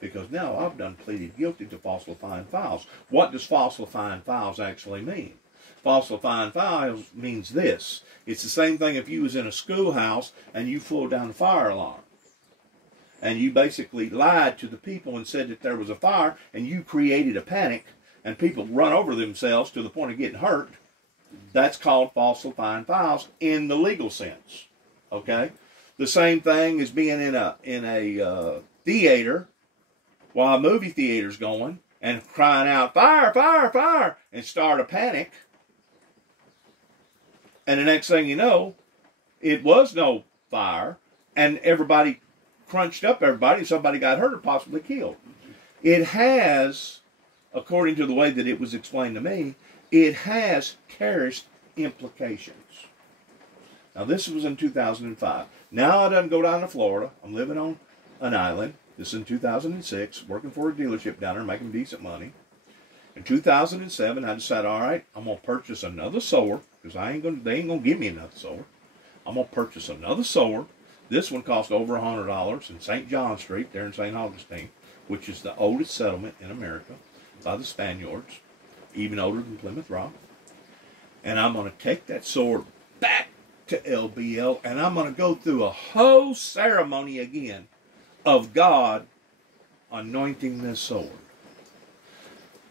Because now I've done pleaded guilty to falsifying files. What does falsifying files actually mean? Falsifying files means this. It's the same thing if you was in a schoolhouse and you pulled down the fire alarm. And you basically lied to the people and said that there was a fire, and you created a panic, and people run over themselves to the point of getting hurt. That's called falsifying files in the legal sense. Okay? The same thing as being in a theater while a movie theater's going and crying out, fire, fire, fire, and start a panic. And the next thing you know, it was no fire, and everybody crunched up everybody, and somebody got hurt or possibly killed. It has, according to the way that it was explained to me, it has terrorist implications. Now, this was in 2005. Now I done go down to Florida. I'm living on an island. This is in 2006, working for a dealership down there, making decent money. In 2007, I decided, all right, I'm going to purchase another sower, because they ain't going to give me another sower. I'm going to purchase another sower. This one cost over $100 in St. John Street, there in St. Augustine, which is the oldest settlement in America by the Spaniards, even older than Plymouth Rock. And I'm going to take that sword back to LBL, and I'm going to go through a whole ceremony again of God anointing this sword.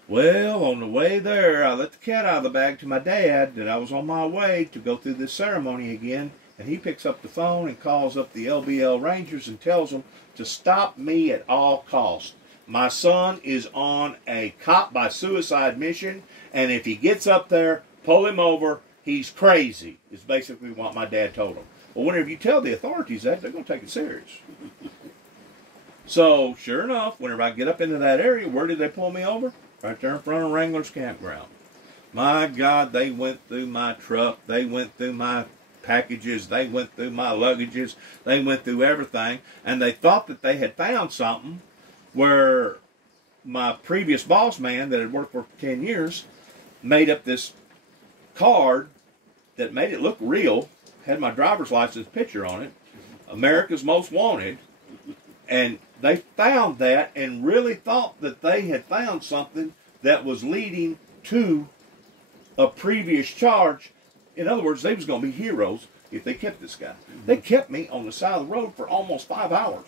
Well, on the way there, I let the cat out of the bag to my dad that I was on my way to go through this ceremony again And he picks up the phone and calls up the LBL Rangers and tells them to stop me at all costs. My son is on a cop by suicide mission, and if he gets up there, pull him over. He's crazy, is basically what my dad told him. Well, whenever you tell the authorities that, they're going to take it serious. So, sure enough, whenever I get up into that area, where did they pull me over? Right there in front of Wrangler's Campground. My God, they went through my truck. They went through my packages. They went through my luggages. They went through everything. And they thought that they had found something where my previous boss man that had worked for 10 years made up this card that made it look real, had my driver's license picture on it, America's Most Wanted, and they found that and really thought that they had found something that was leading to a previous charge. In other words, they was going to be heroes if they kept this guy. They kept me on the side of the road for almost 5 hours,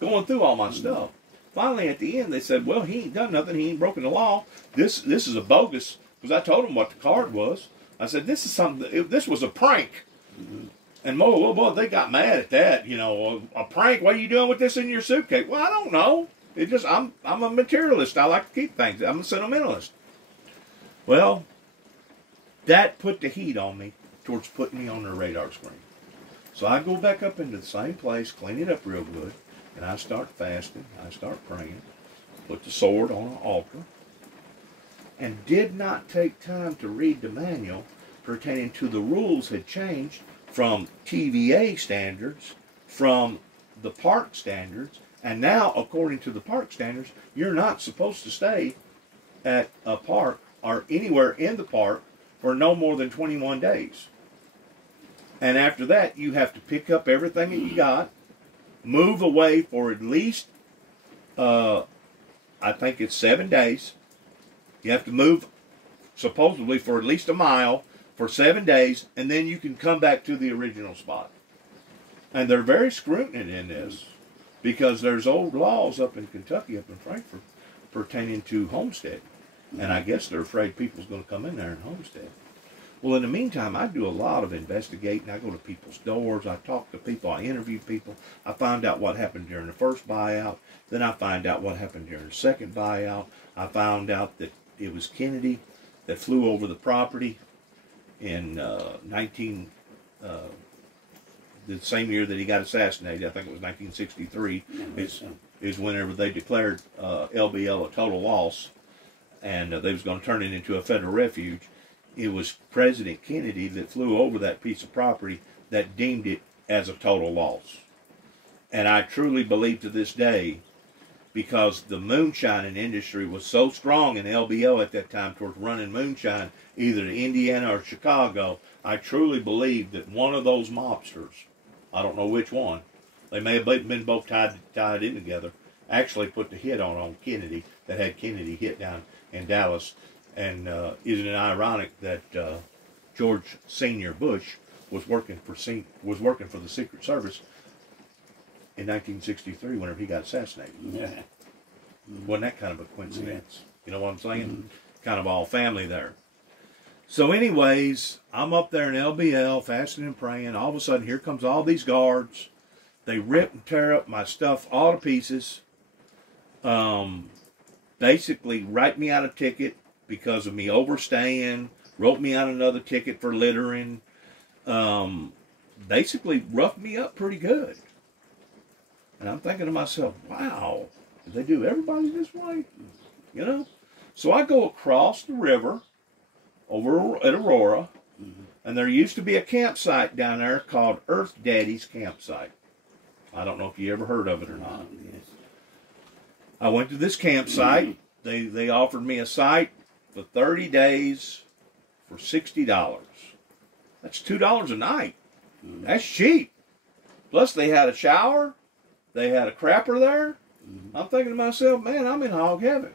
going through all my stuff. Finally, at the end, they said, well, he ain't done nothing. He ain't broken the law. This is a bogus, because I told them what the card was. I said, this is something, this was a prank. And boy, they got mad at that. You know, a prank? What are you doing with this in your suitcase? Well, I don't know. It just, I'm a materialist. I like to keep things. I'm a sentimentalist. Well, that put the heat on me towards putting me on their radar screen. So I go back up into the same place, clean it up real good, and I start fasting. I start praying, put the sword on an altar, and did not take time to read the manual pertaining to the rules had changed from TVA standards, from the park standards, and now, according to the park standards, you're not supposed to stay at a park or anywhere in the park for no more than 21 days. And after that, you have to pick up everything that you got, move away for at least, I think it's 7 days. You have to move, supposedly, for at least a mile for 7 days, and then you can come back to the original spot. And they're very scrutinous in this, because there's old laws up in Kentucky, up in Frankfort, pertaining to homestead. And I guess they're afraid people's going to come in there and homestead. Well, in the meantime, I do a lot of investigating. I go to people's doors. I talk to people. I interview people. I find out what happened during the first buyout. Then I find out what happened during the second buyout. I found out that it was Kennedy that flew over the property in the same year that he got assassinated. I think it was 1963. Is whenever they declared LBL a total loss, and they was going to turn it into a federal refuge. It was President Kennedy that flew over that piece of property that deemed it as a total loss. And I truly believe to this day, because the moonshining industry was so strong in LBL at that time towards running moonshine, either to Indiana or Chicago, I truly believe that one of those mobsters, I don't know which one, they may have been both tied in together, actually put the hit on Kennedy, that had Kennedy hit down in Dallas. And isn't it ironic that George Senior Bush was working for the Secret Service in 1963 whenever he got assassinated? Yeah. Wasn't that kind of a coincidence? Yeah. You know what I'm saying? Kind of all family there. So anyways, I'm up there in LBL, fasting and praying. All of a sudden, here comes all these guards. They rip and tear up my stuff all to pieces. Basically, write me out a ticket because of me overstaying, wrote me out another ticket for littering, basically roughed me up pretty good. And I'm thinking to myself, wow, did they do everybody this way? You know? So I go across the river over at Aurora, and there used to be a campsite down there called Earth Daddy's Campsite. I don't know if you ever heard of it or not. Yes. I went to this campsite. They offered me a site for 30 days for $60. That's $2 a night. That's cheap. Plus they had a shower. They had a crapper there. I'm thinking to myself, man, I'm in hog heaven.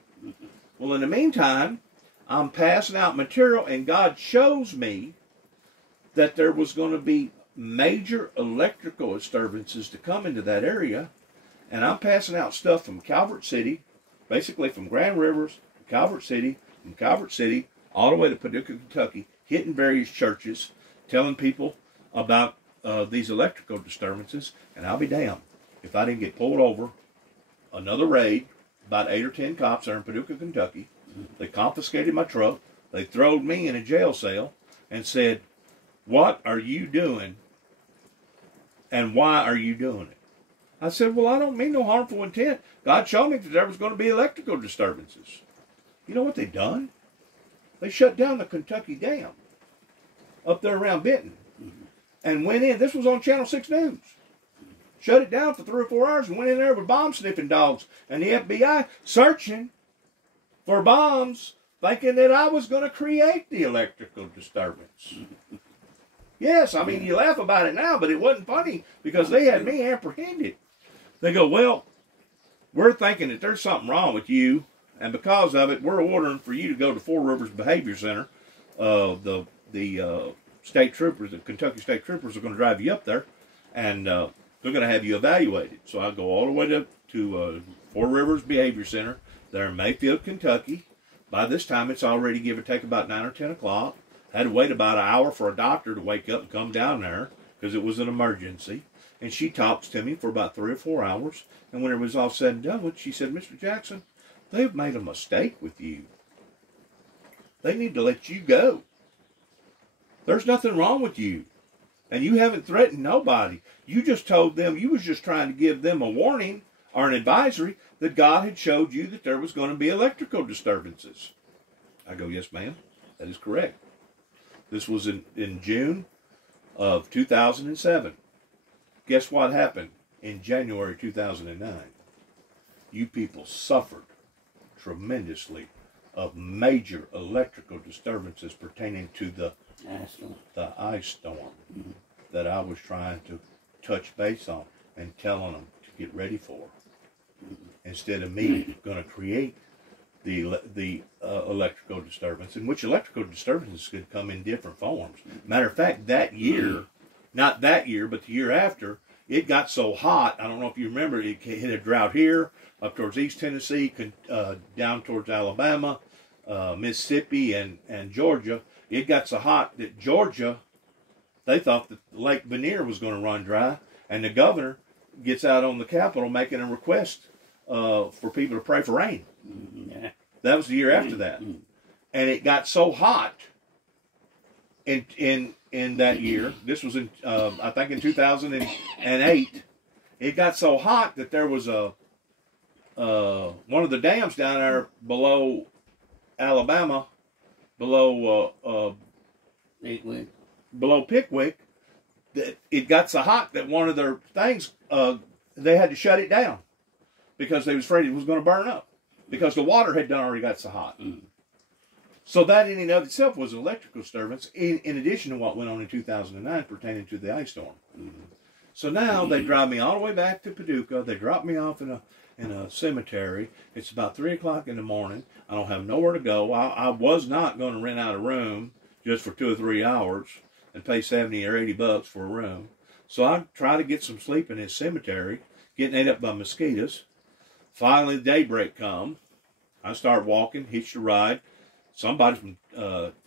Well, in the meantime, I'm passing out material, and God shows me that there was going to be major electrical disturbances to come into that area. And I'm passing out stuff from Calvert City, basically from Grand Rivers to Calvert City, from Calvert City all the way to Paducah, Kentucky, hitting various churches, telling people about these electrical disturbances, and I'll be damned if I didn't get pulled over. Another raid, about 8 or 10 cops there in Paducah, Kentucky. They confiscated my truck. They throwed me in a jail cell and said, "What are you doing? And why are you doing it?" I said, "Well, I don't mean no harmful intent. God showed me that there was going to be electrical disturbances." You know what they done? They shut down the Kentucky Dam up there around Benton and went in. This was on Channel 6 News. Shut it down for 3 or 4 hours and went in there with bomb-sniffing dogs and the FBI searching for bombs, thinking that I was going to create the electrical disturbance. Yes, I mean, you laugh about it now, but it wasn't funny because they had me apprehended. They go, "Well, we're thinking that there's something wrong with you, and because of it, we're ordering for you to go to Four Rivers Behavior Center. The state troopers, the Kentucky state troopers, are going to drive you up there, and they're going to have you evaluated." So I go all the way to Four Rivers Behavior Center there in Mayfield, Kentucky. By this time, it's already give or take about 9 or 10 o'clock. I had to wait about an hour for a doctor to wake up and come down there because it was an emergency. And she talks to me for about 3 or 4 hours. And when it was all said and done with, she said, "Mr. Jackson, they've made a mistake with you. They need to let you go. There's nothing wrong with you. And you haven't threatened nobody. You just told them, you was just trying to give them a warning or an advisory that God had showed you that there was going to be electrical disturbances." I go, "Yes, ma'am, that is correct." This was in June of 2007. Guess what happened in January 2009? You people suffered tremendously of major electrical disturbances pertaining to the ice storm that I was trying to touch base on and telling them to get ready for. Instead of me going to create the electrical disturbance, in which electrical disturbances could come in different forms. Matter of fact, that year, not that year, but the year after, it got so hot, I don't know if you remember, it hit a drought here, up towards East Tennessee, down towards Alabama, Mississippi, and Georgia. It got so hot that Georgia, they thought that Lake Vanier was going to run dry, and the governor gets out on the Capitol making a request for people to pray for rain. That was the year after that. And it got so hot in that year, this was in, I think in 2008, it got so hot that there was one of the dams down there below Alabama, below Pickwick, that it got so hot that one of their things, they had to shut it down because they was afraid it was going to burn up because the water had already got so hot. So that in and of itself was an electrical disturbance in addition to what went on in 2009 pertaining to the ice storm. So now they drive me all the way back to Paducah. They drop me off in a cemetery. It's about 3 o'clock in the morning. I don't have nowhere to go. I was not going to rent out a room just for 2 or 3 hours and pay $70 or $80 for a room. So I try to get some sleep in this cemetery, getting ate up by mosquitoes. Finally, daybreak come. I start walking, hitched a ride. Somebody from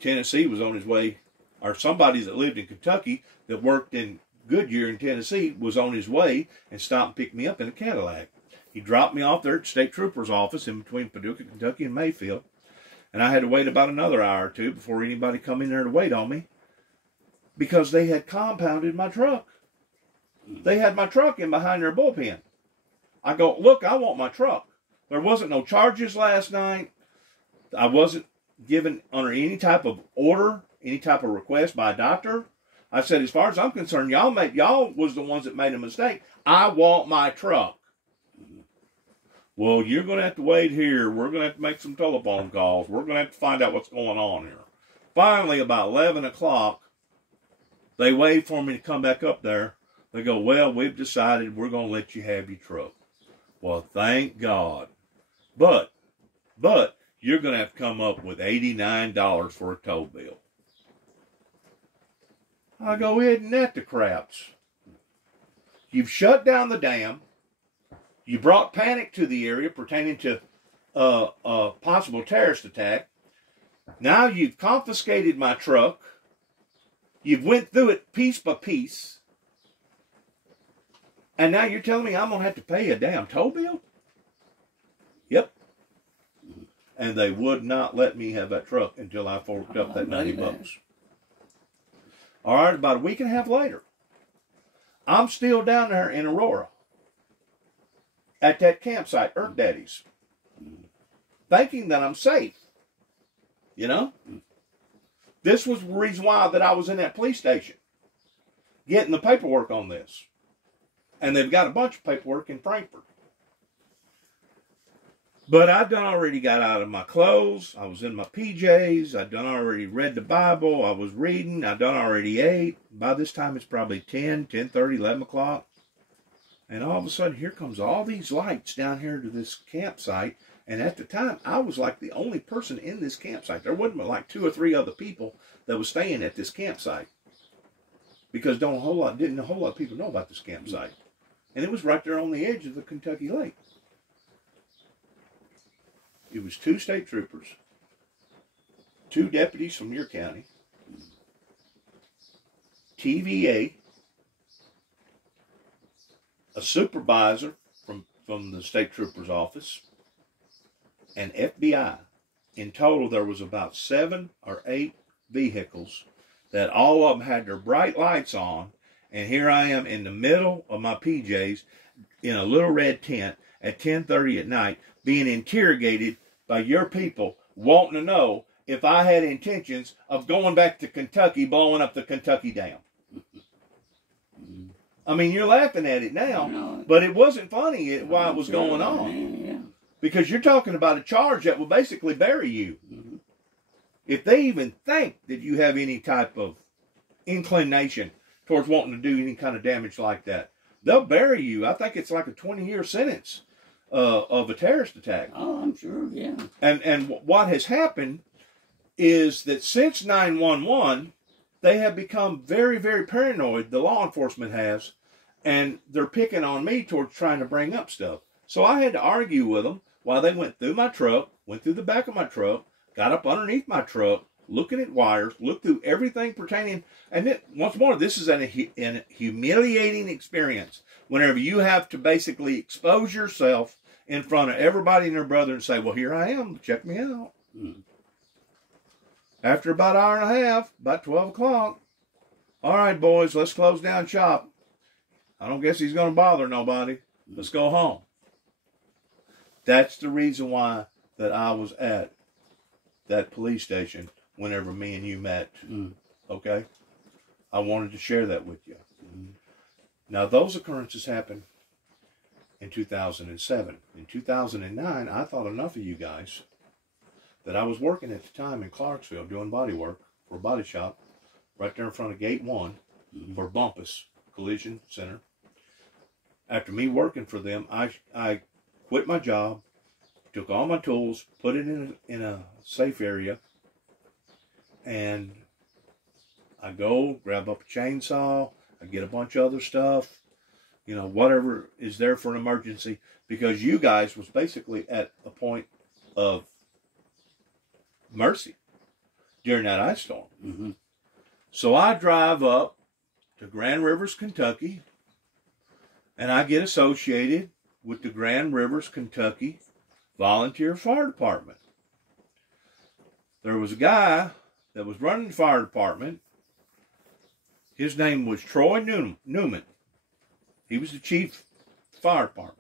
Tennessee was on his way, or somebody that lived in Kentucky that worked in Goodyear in Tennessee was on his way and stopped and picked me up in a Cadillac. He dropped me off there at the state trooper's office in between Paducah, Kentucky and Mayfield. And I had to wait about another hour or two before anybody come in there to wait on me because they had compounded my truck. They had my truck in behind their bullpen. I go, "Look, I want my truck. There wasn't no charges last night. I wasn't given under any type of order, any type of request by a doctor. I said, as far as I'm concerned, y'all was the ones that made a mistake. I want my truck." "Well, you're going to have to wait here. We're going to have to make some telephone calls. We're going to have to find out what's going on here." Finally, about 11 o'clock, they wait for me to come back up there. They go, "Well, we've decided we're going to let you have your truck." Well, thank God. But you're going to have to come up with $89 for a tow bill. I go, "Isn't that the craps? You've shut down the dam. You brought panic to the area pertaining to a possible terrorist attack. Now you've confiscated my truck. You've went through it piece by piece. And now you're telling me I'm going to have to pay a damn toll bill? Yep. And they would not let me have that truck until I forked up that $90. All right, about a week and a half later, I'm still down there in Aurora at that campsite, Earth Daddy's, thinking that I'm safe. You know? This was the reason why that I was in that police station, getting the paperwork on this. And they've got a bunch of paperwork in Frankfurt. But I'd done already got out of my clothes. I was in my PJs. I'd done already read the Bible. I was reading. I'd done already ate. By this time, it's probably 10, 10:30, 11 o'clock. And all of a sudden, here comes all these lights down here to this campsite. And at the time, I was like the only person in this campsite. There wasn't like 2 or 3 other people that was staying at this campsite. Because didn't a whole lot of people know about this campsite. And it was right there on the edge of the Kentucky Lake. It was 2 state troopers, 2 deputies from your county, TVA, a supervisor from the state trooper's office, and FBI. In total, there was about 7 or 8 vehicles that all of them had their bright lights on, and here I am in the middle of my PJs in a little red tent at 10:30 at night being interrogated by your people wanting to know if I had intentions of going back to Kentucky, blowing up the Kentucky Dam. I mean, you're laughing at it now, but it wasn't funny while it was going on. Because you're talking about a charge that will basically bury you. If they even think that you have any type of inclination towards wanting to do any kind of damage like that, they'll bury you. I think it's like a 20-year sentence of a terrorist attack. Oh, I'm sure, yeah. And what has happened is that since 9/11, they have become very, very paranoid, the law enforcement has, and they're picking on me towards trying to bring up stuff. So I had to argue with them while they went through my truck, went through the back of my truck, got up underneath my truck, looking at wires, looked through everything pertaining. And then, once more, this is an humiliating experience whenever you have to basically expose yourself in front of everybody and their brother and say, well, here I am, check me out. After about an hour and a half, about 12 o'clock, all right, boys, let's close down shop. I don't guess he's going to bother nobody. Let's go home. That's the reason why that I was at that police station whenever me and you met. Okay? I wanted to share that with you. Now, those occurrences happened in 2007. In 2009, I thought enough of you guys that I was working at the time in Clarksville doing body work for a body shop right there in front of Gate 1 for Bumpus Collision Center. After me working for them, I quit my job, took all my tools, put it in a safe area, and I go grab up a chainsaw, I get a bunch of other stuff, you know, whatever is there for an emergency, because you guys was basically at a point of mercy during that ice storm. So I drive up to Grand Rivers, Kentucky, and I get associated with the Grand Rivers, Kentucky Volunteer Fire Department. There was a guy that was running the fire department. His name was Troy Newman. He was the chief fire department.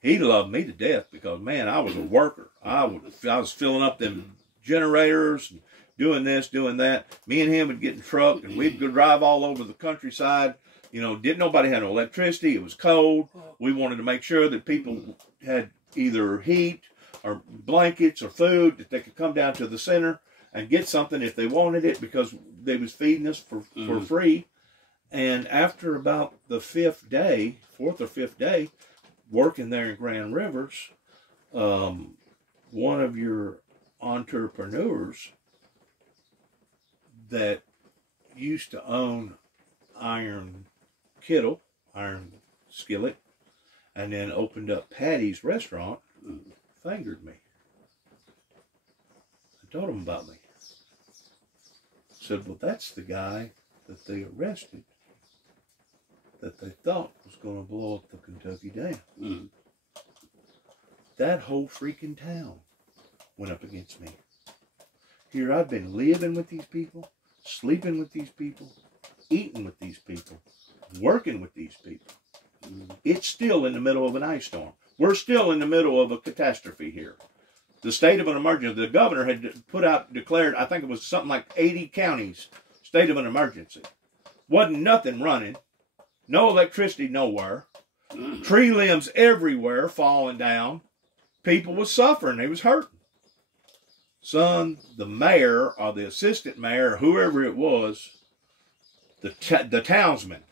He loved me to death because, man, I was a worker. I was filling up them generators, and doing this, doing that. Me and him would get in the truck, and we'd go drive all over the countryside. You know, didn't nobody have no electricity. It was cold. We wanted to make sure that people had either heat or blankets or food, that they could come down to the center and get something if they wanted it, because they was feeding us for free. And after about the 4th or 5th day, working there in Grand Rivers, one of your entrepreneurs that used to own Iron Skillet, and then opened up Patty's restaurant, fingered me. I told him about me. said, well, that's the guy that they arrested that they thought was going to blow up the Kentucky Dam. Mm. That whole freaking town went up against me. Here I've been living with these people, sleeping with these people, eating with these people, working with these people. Mm. It's still in the middle of an ice storm. We're still in the middle of a catastrophe here. The state of an emergency, the governor had declared, I think it was something like 80 counties, state of an emergency. Wasn't nothing running. No electricity nowhere. Tree limbs everywhere falling down. People was suffering. They was hurting. Son, the mayor or the assistant mayor, or whoever it was, the townsman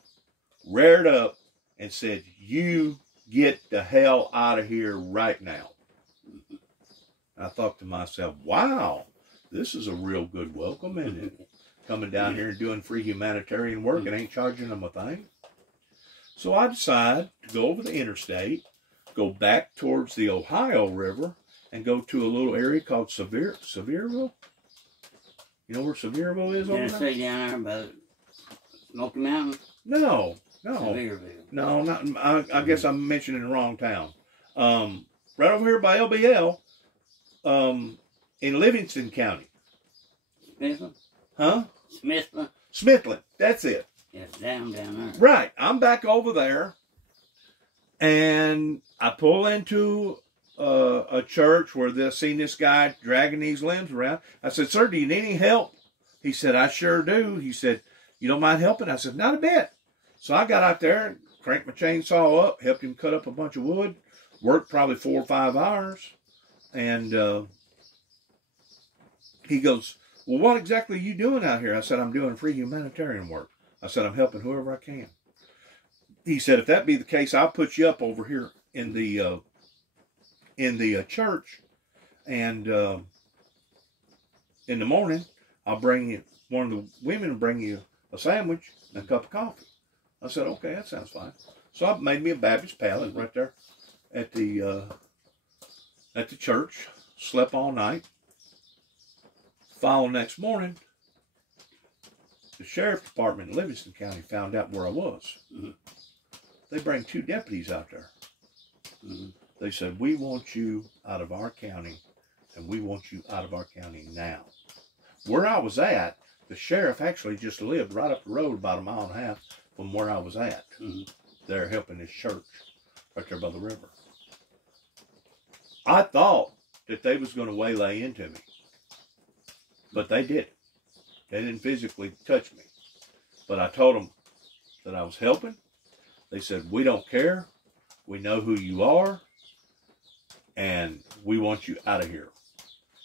reared up and said, you get the hell out of here right now. I thought to myself, wow, this is a real good welcome, isn't it? Coming down here and doing free humanitarian work and ain't charging them a thing. So I decided to go over the interstate, go back towards the Ohio River, and go to a little area called Sevierville. You know where Sevierville is over there? Tennessee down there by Smoky Mountain? No. Sevierville. No, not. I guess I'm mentioning the wrong town. Right over here by LBL, in Livingston County. Smithland? Huh? Smithland? Smithland. That's it. Yes, down there. Right. I'm back over there, and I pull into a church where they've seen this guy dragging these limbs around. I said, sir, do you need any help? He said, I sure do. He said, you don't mind helping? I said, not a bit. So I got out there and cranked my chainsaw up, helped him cut up a bunch of wood, worked probably 4 or 5 hours, and he goes, well, what exactly are you doing out here? I said, I'm doing free humanitarian work. I said, I'm helping whoever I can. He said, if that be the case, I'll put you up over here in the church, and in the morning, I'll bring you, one of the women will bring you a sandwich and a cup of coffee. I said, okay, that sounds fine. So I made me a Baptist pallet right there at the church, slept all night. Following next morning, the sheriff department in Livingston County found out where I was. Mm-hmm. They bring 2 deputies out there. Mm-hmm. They said, we want you out of our county, and we want you out of our county now. Where I was at, the sheriff actually just lived right up the road about 1.5 miles from where I was at. Mm-hmm. They're helping his church right there by the river. I thought that they was going to waylay into me, but they didn't. They didn't physically touch me. But I told them that I was helping. They said, we don't care. We know who you are, and we want you out of here.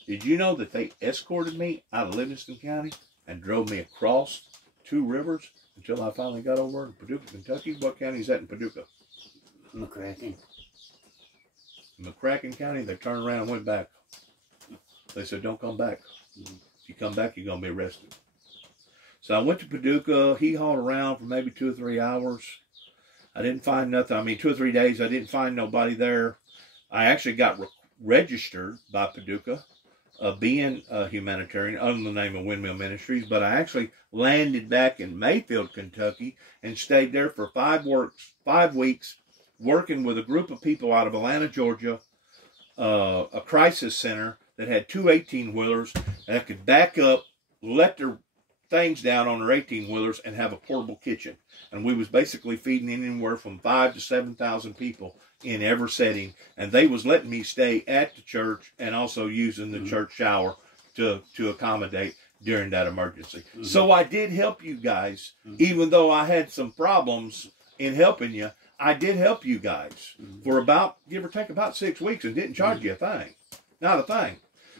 Did you know that they escorted me out of Livingston County and drove me across 2 rivers until I finally got over to Paducah, Kentucky? What county is that in Paducah? McCracken. McCracken County. They turned around and went back. They said, don't come back. Mm-hmm. If you come back, you're going to be arrested. So I went to Paducah. He hauled around for maybe 2 or 3 hours. I didn't find nothing. I mean, 2 or 3 days, I didn't find nobody there. I actually got registered by Paducah, being a humanitarian under the name of Windmill Ministries, but I actually landed back in Mayfield, Kentucky, and stayed there for 5 weeks, working with a group of people out of Atlanta, Georgia, a crisis center that had 2 18-wheelers that could back up, let their things down on their 18-wheelers, and have a portable kitchen. And we was basically feeding anywhere from 5,000 to 7,000 people in every setting. And they was letting me stay at the church and also using the church shower to accommodate during that emergency. Mm-hmm. So I did help you guys, even though I had some problems in helping you. I did help you guys for about, give or take, about 6 weeks, and didn't charge you a thing. Not a thing.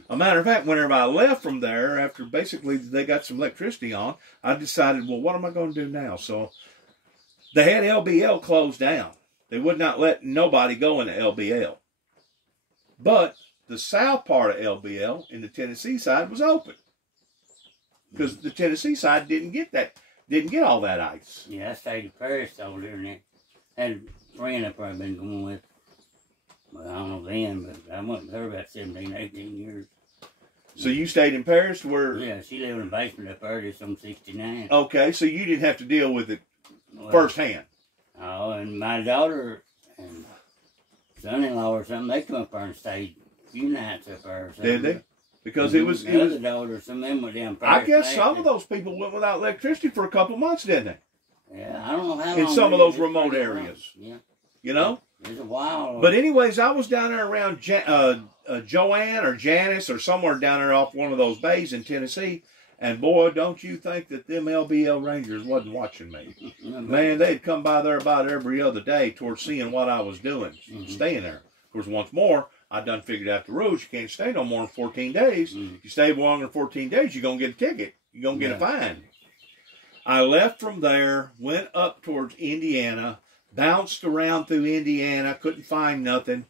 A matter of fact, whenever I left from there, after basically they got some electricity on, I decided, well, what am I going to do now? So they had LBL closed down. They would not let nobody go into LBL. But the south part of LBL, in the Tennessee side, was open. Because the Tennessee side didn't get all that ice. Yeah, I stayed in Paris over there, and had a friend up there I've been going with. Well, I don't know then, but I went there about 17, 18 years. So you stayed in Paris where... Yeah, she lived in the basement up there just on 69. Okay, so you didn't have to deal with it firsthand. Oh, and my daughter and son-in-law or something, they come up there and stayed a few nights up there or something. Did they? Because and it was... The other daughter, some of them went down Paris. I guess some of those people went without electricity for a couple of months, didn't they? Yeah, I don't know how long. In some of those remote areas. Yeah. You know? It's a while. But anyways, I was down there around Joanne or Janice or somewhere down there off one of those bays in Tennessee. And boy, don't you think that them LBL Rangers wasn't watching me. Man, they'd come by there about every other day towards seeing what I was doing, staying there. Of course, once more, I done figured out the rules. You can't stay no more than 14 days. If you stay longer than 14 days, you're going to get a ticket. You're going to get a fine. I left from there, went up towards Indiana, bounced around through Indiana, couldn't find nothing.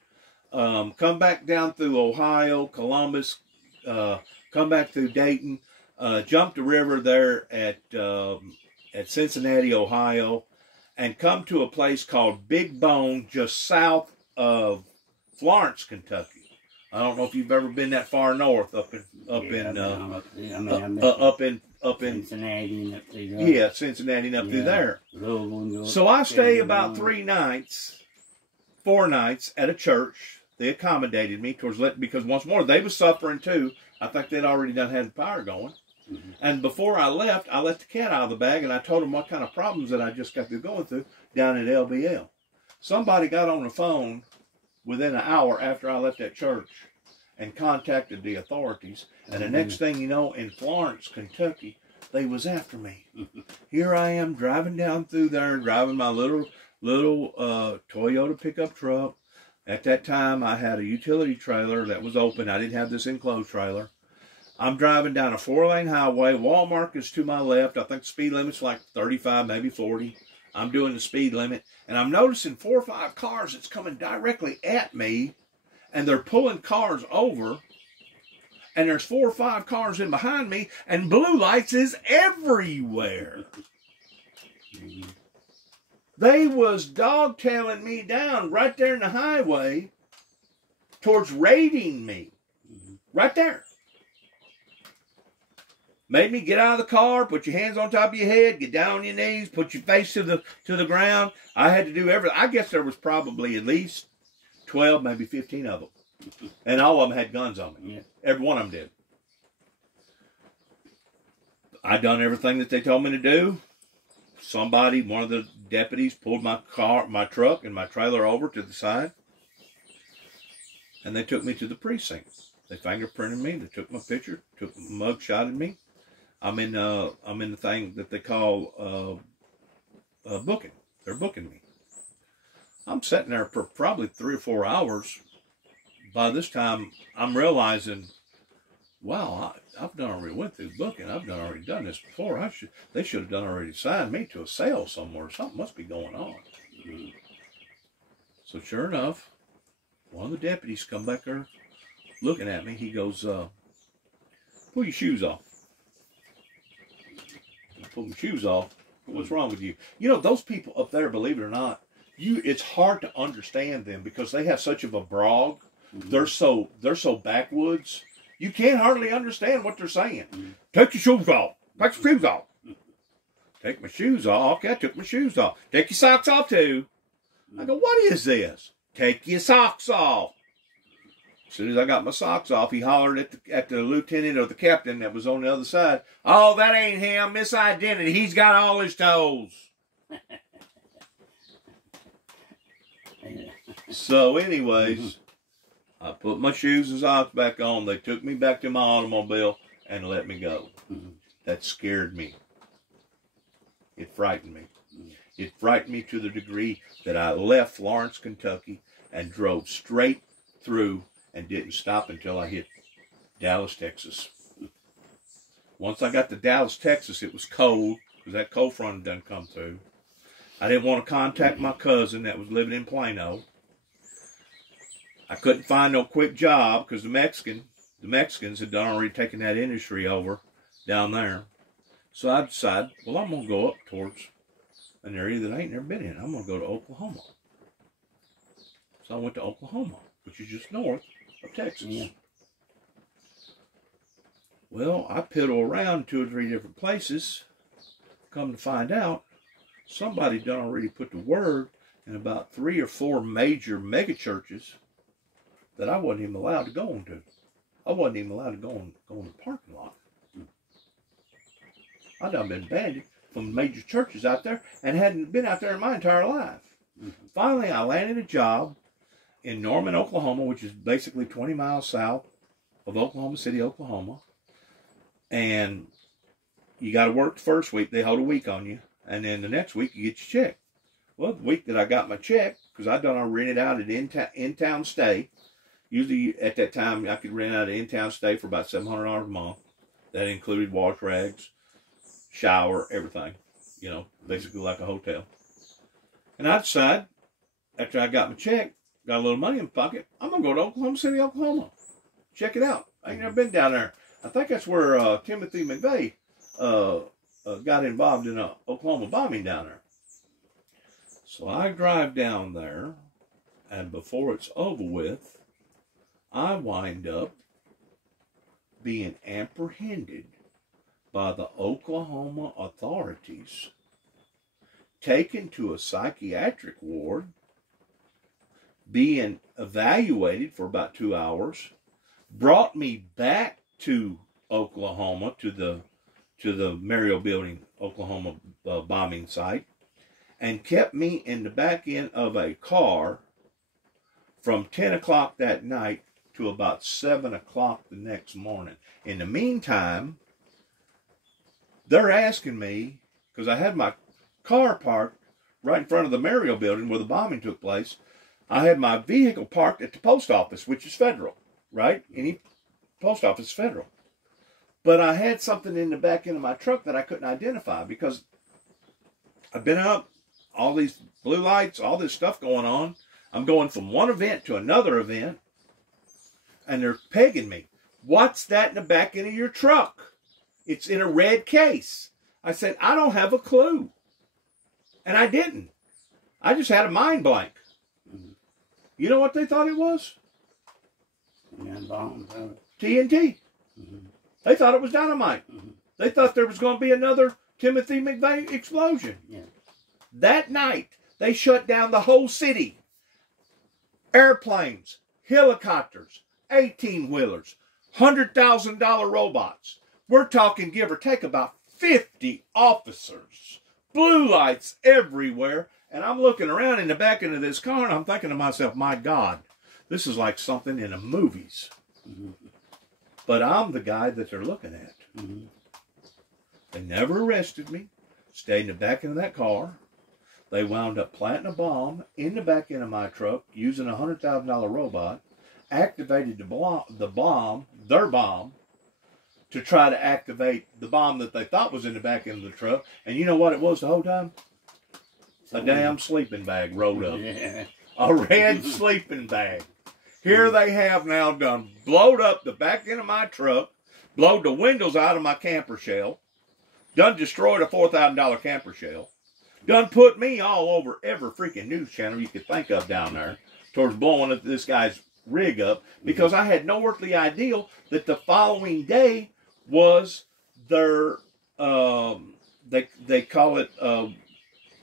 Come back down through Ohio, Columbus, come back through Dayton, jumped the river there at Cincinnati, Ohio, and come to a place called Big Bone, just south of Florence, Kentucky. I don't know if you've ever been that far north, up in Cincinnati and up through there. Yeah, Cincinnati and up through there. So I stay about 4 nights at a church. They accommodated me because once more they was suffering too. I think they'd already done had the power going. And before I left, I let the cat out of the bag and I told them what kind of problems that I just got through going through down at LBL. Somebody got on the phone within an hour after I left that church and contacted the authorities. And the next thing you know, in Florence, Kentucky, they was after me. Here I am driving down through there, driving my little Toyota pickup truck. At that time, I had a utility trailer that was open. I didn't have this enclosed trailer. I'm driving down a 4-lane highway. Walmart is to my left. I think the speed limit's like 35, maybe 40. I'm doing the speed limit. And I'm noticing 4 or 5 cars that's coming directly at me. And they're pulling cars over. And there's 4 or 5 cars in behind me. And blue lights is everywhere. They was dogtailing me down right there in the highway towards raiding me. Right there. Made me get out of the car, put your hands on top of your head, get down on your knees, put your face to the ground. I had to do everything. I guess there was probably at least 12, maybe 15 of them. And all of them had guns on me. Every one of them did. I done everything that they told me to do. Somebody, one of the deputies, pulled my truck and my trailer over to the side. And they took me to the precinct. They fingerprinted me. They took my picture, took a mug shot at me. I'm in the thing that they call booking. They're booking me. I'm sitting there for probably 3 or 4 hours. By this time, I'm realizing, wow, I've done already went through booking. I've already done this before. They should have done already signed me to a sale somewhere. Something must be going on. So sure enough, one of the deputies come back there looking at me. He goes, pull your shoes off. I pull my shoes off. What's wrong with you? You know, those people up there, believe it or not, it's hard to understand them because they have such of a brogue. They're so backwoods. You can't hardly understand what they're saying. Take your shoes off. Take your shoes off. Take my shoes off. Okay, I took my shoes off. Take your socks off too. I go, what is this? Take your socks off. As soon as I got my socks off, he hollered at the lieutenant or the captain that was on the other side. Oh, that ain't him. Misidentity. He's got all his toes. So anyways, I put my shoes and socks back on. They took me back to my automobile and let me go. That scared me. It frightened me. It frightened me to the degree that I left Florence, Kentucky and drove straight through and didn't stop until I hit Dallas, Texas. Once I got to Dallas, Texas, it was cold because that cold front had done come through. I didn't want to contact my cousin that was living in Plano. I couldn't find no quick job because the Mexicans had done already taken that industry over down there. So I decided, well, I'm going to go up towards an area that I ain't never been in. I'm going to go to Oklahoma. So I went to Oklahoma, which is just north of Texas. Well, I piddle around 2 or 3 different places. Come to find out, somebody done already put the word in about 3 or 4 major mega churches that I wasn't even allowed to go into. I wasn't even allowed to go in the parking lot. I done been banned from major churches out there and hadn't been out there in my entire life. Finally, I landed a job in Norman, Oklahoma, which is basically 20 miles south of Oklahoma City, Oklahoma. And you got to work the first week. They hold a week on you. And then the next week, you get your check. Well, the week that I got my check, because I done rented out an in-town stay. Usually, at that time, I could rent out an in-town stay for about $700 a month. That included wash rags, shower, everything. You know, basically like a hotel. And I decided, after I got my check, got a little money in my pocket, I'm going to go to Oklahoma City, Oklahoma. Check it out. I ain't never been down there. I think that's where Timothy McVeigh got involved in an Oklahoma bombing down there. So I drive down there, and before it's over with, I wind up being apprehended by the Oklahoma authorities, taken to a psychiatric ward, being evaluated for about 2 hours, brought me back to Oklahoma, to the Mario Building, Oklahoma bombing site, and kept me in the back end of a car from 10 o'clock that night to about 7 o'clock the next morning. In the meantime, they're asking me, because I had my car parked right in front of the Mario Building where the bombing took place. I had my vehicle parked at the post office, which is federal, right? Any post office is federal. But I had something in the back end of my truck that I couldn't identify because I've been up, all these blue lights, all this stuff going on. I'm going from one event to another event, and they're pegging me. What's that in the back end of your truck? It's in a red case. I said, I don't have a clue. And I didn't. I just had a mind blank. You know what they thought it was? TNT. They thought it was dynamite. They thought there was going to be another Timothy McVeigh explosion. That night, they shut down the whole city. Airplanes, helicopters, 18-wheelers, $100,000 robots. We're talking, give or take, about 50 officers. Blue lights everywhere. And I'm looking around in the back end of this car, and I'm thinking to myself, my God, this is like something in the movies. But I'm the guy that they're looking at. They never arrested me. Stayed in the back end of that car. They wound up planting a bomb in the back end of my truck using a $100,000 robot. Activated the bomb, their bomb, to try to activate the bomb that they thought was in the back end of the truck. And you know what it was the whole time? A damn sleeping bag rolled up. A red sleeping bag. Here they have now done blowed up the back end of my truck, blowed the windows out of my camper shell, done destroyed a $4,000 camper shell, done put me all over every freaking news channel you could think of down there towards blowing up this guy's rig up, because I had no earthly idea that the following day was their, they call it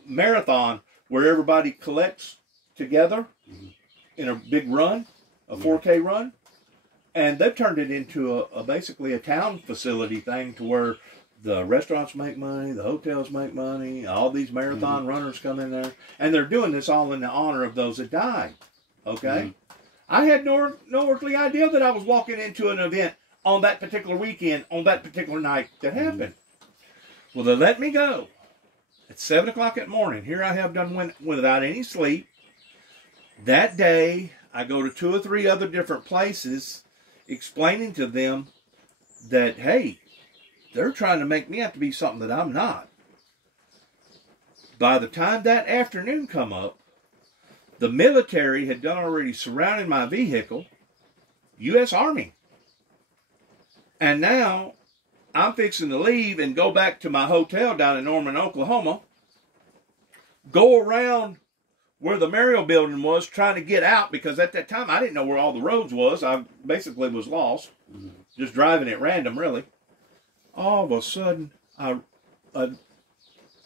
marathon, where everybody collects together in a big run, a 4K run, and they've turned it into basically a town facility thing to where the restaurants make money, the hotels make money, all these marathon runners come in there, and they're doing this all in the honor of those that died, okay? I had no earthly idea that I was walking into an event on that particular weekend, on that particular night that happened. Well, they let me go. At 7 o'clock at morning, here I have done without any sleep. That day, I go to 2 or 3 other different places, explaining to them that, hey, they're trying to make me out to be something that I'm not. By the time that afternoon come up, the military had done already surrounded my vehicle, U.S. Army. And now, I'm fixing to leave and go back to my hotel down in Norman, Oklahoma, go around where the Mario Building was, trying to get out, because at that time I didn't know where all the roads was. I basically was lost, just driving at random, really. All of a sudden, I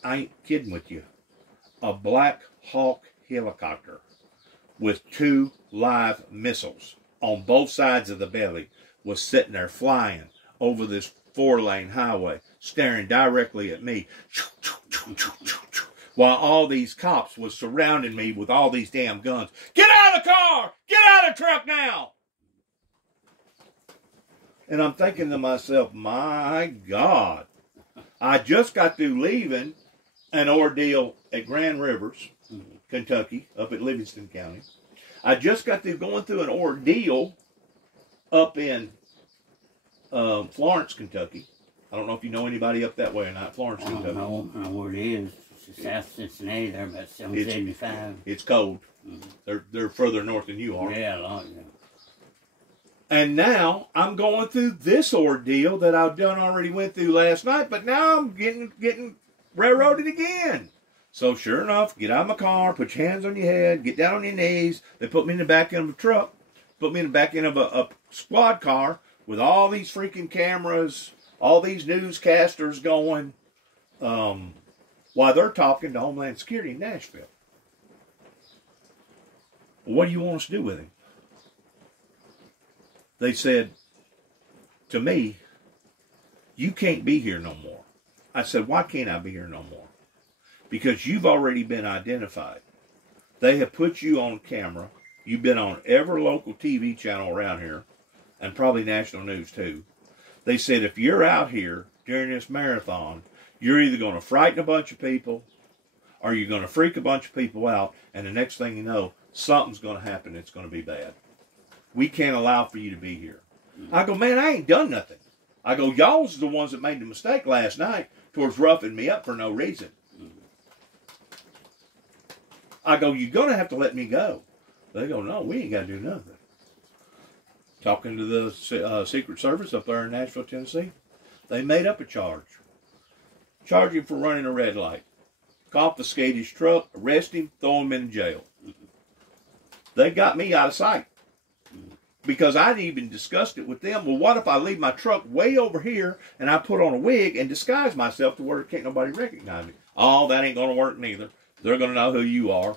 ain't kidding with you, a Black Hawk helicopter with 2 live missiles on both sides of the belly was sitting there flying over this 4-lane highway, staring directly at me, while all these cops was surrounding me with all these damn guns. Get out of the car! Get out of the truck now! And I'm thinking to myself, my God, I just got through leaving an ordeal at Grand Rivers, Kentucky, up at Livingston County. I just got through going through an ordeal up in Florence, Kentucky. I don't know if you know anybody up that way or not, Florence, Kentucky. I don't know where it is. It's south Cincinnati, there about 775. It's cold. They're further north than you are. Yeah, a lot, yeah. And now I'm going through this ordeal that I've done already went through last night, but now I'm getting railroaded again. So sure enough, get out of my car, put your hands on your head, get down on your knees. They put me in the back end of a truck, put me in the back end of a squad car with all these freaking cameras, all these newscasters going, while they're talking to Homeland Security in Nashville. Well, what do you want us to do with him? They said to me, you can't be here no more. I said, why can't I be here no more? Because you've already been identified. They have put you on camera. You've been on every local TV channel around here, and probably national news too. They said if you're out here during this marathon, you're either going to frighten a bunch of people or you're going to freak a bunch of people out, and the next thing you know, something's going to happen that's going to be bad. We can't allow for you to be here. I go, man, I ain't done nothing. I go, y'all was the ones that made the mistake last night towards roughing me up for no reason. I go, you're going to have to let me go. They go, no, we ain't got to do nothing. Talking to the Secret Service up there in Nashville, Tennessee, they made up a charge. Charge him for running a red light. Confiscate his truck, arrest him, throw him in jail. They got me out of sight. Because I'd even discussed it with them. Well, what if I leave my truck way over here and I put on a wig and disguise myself to where can't nobody recognize me? Oh, that ain't going to work neither. They're going to know who you are.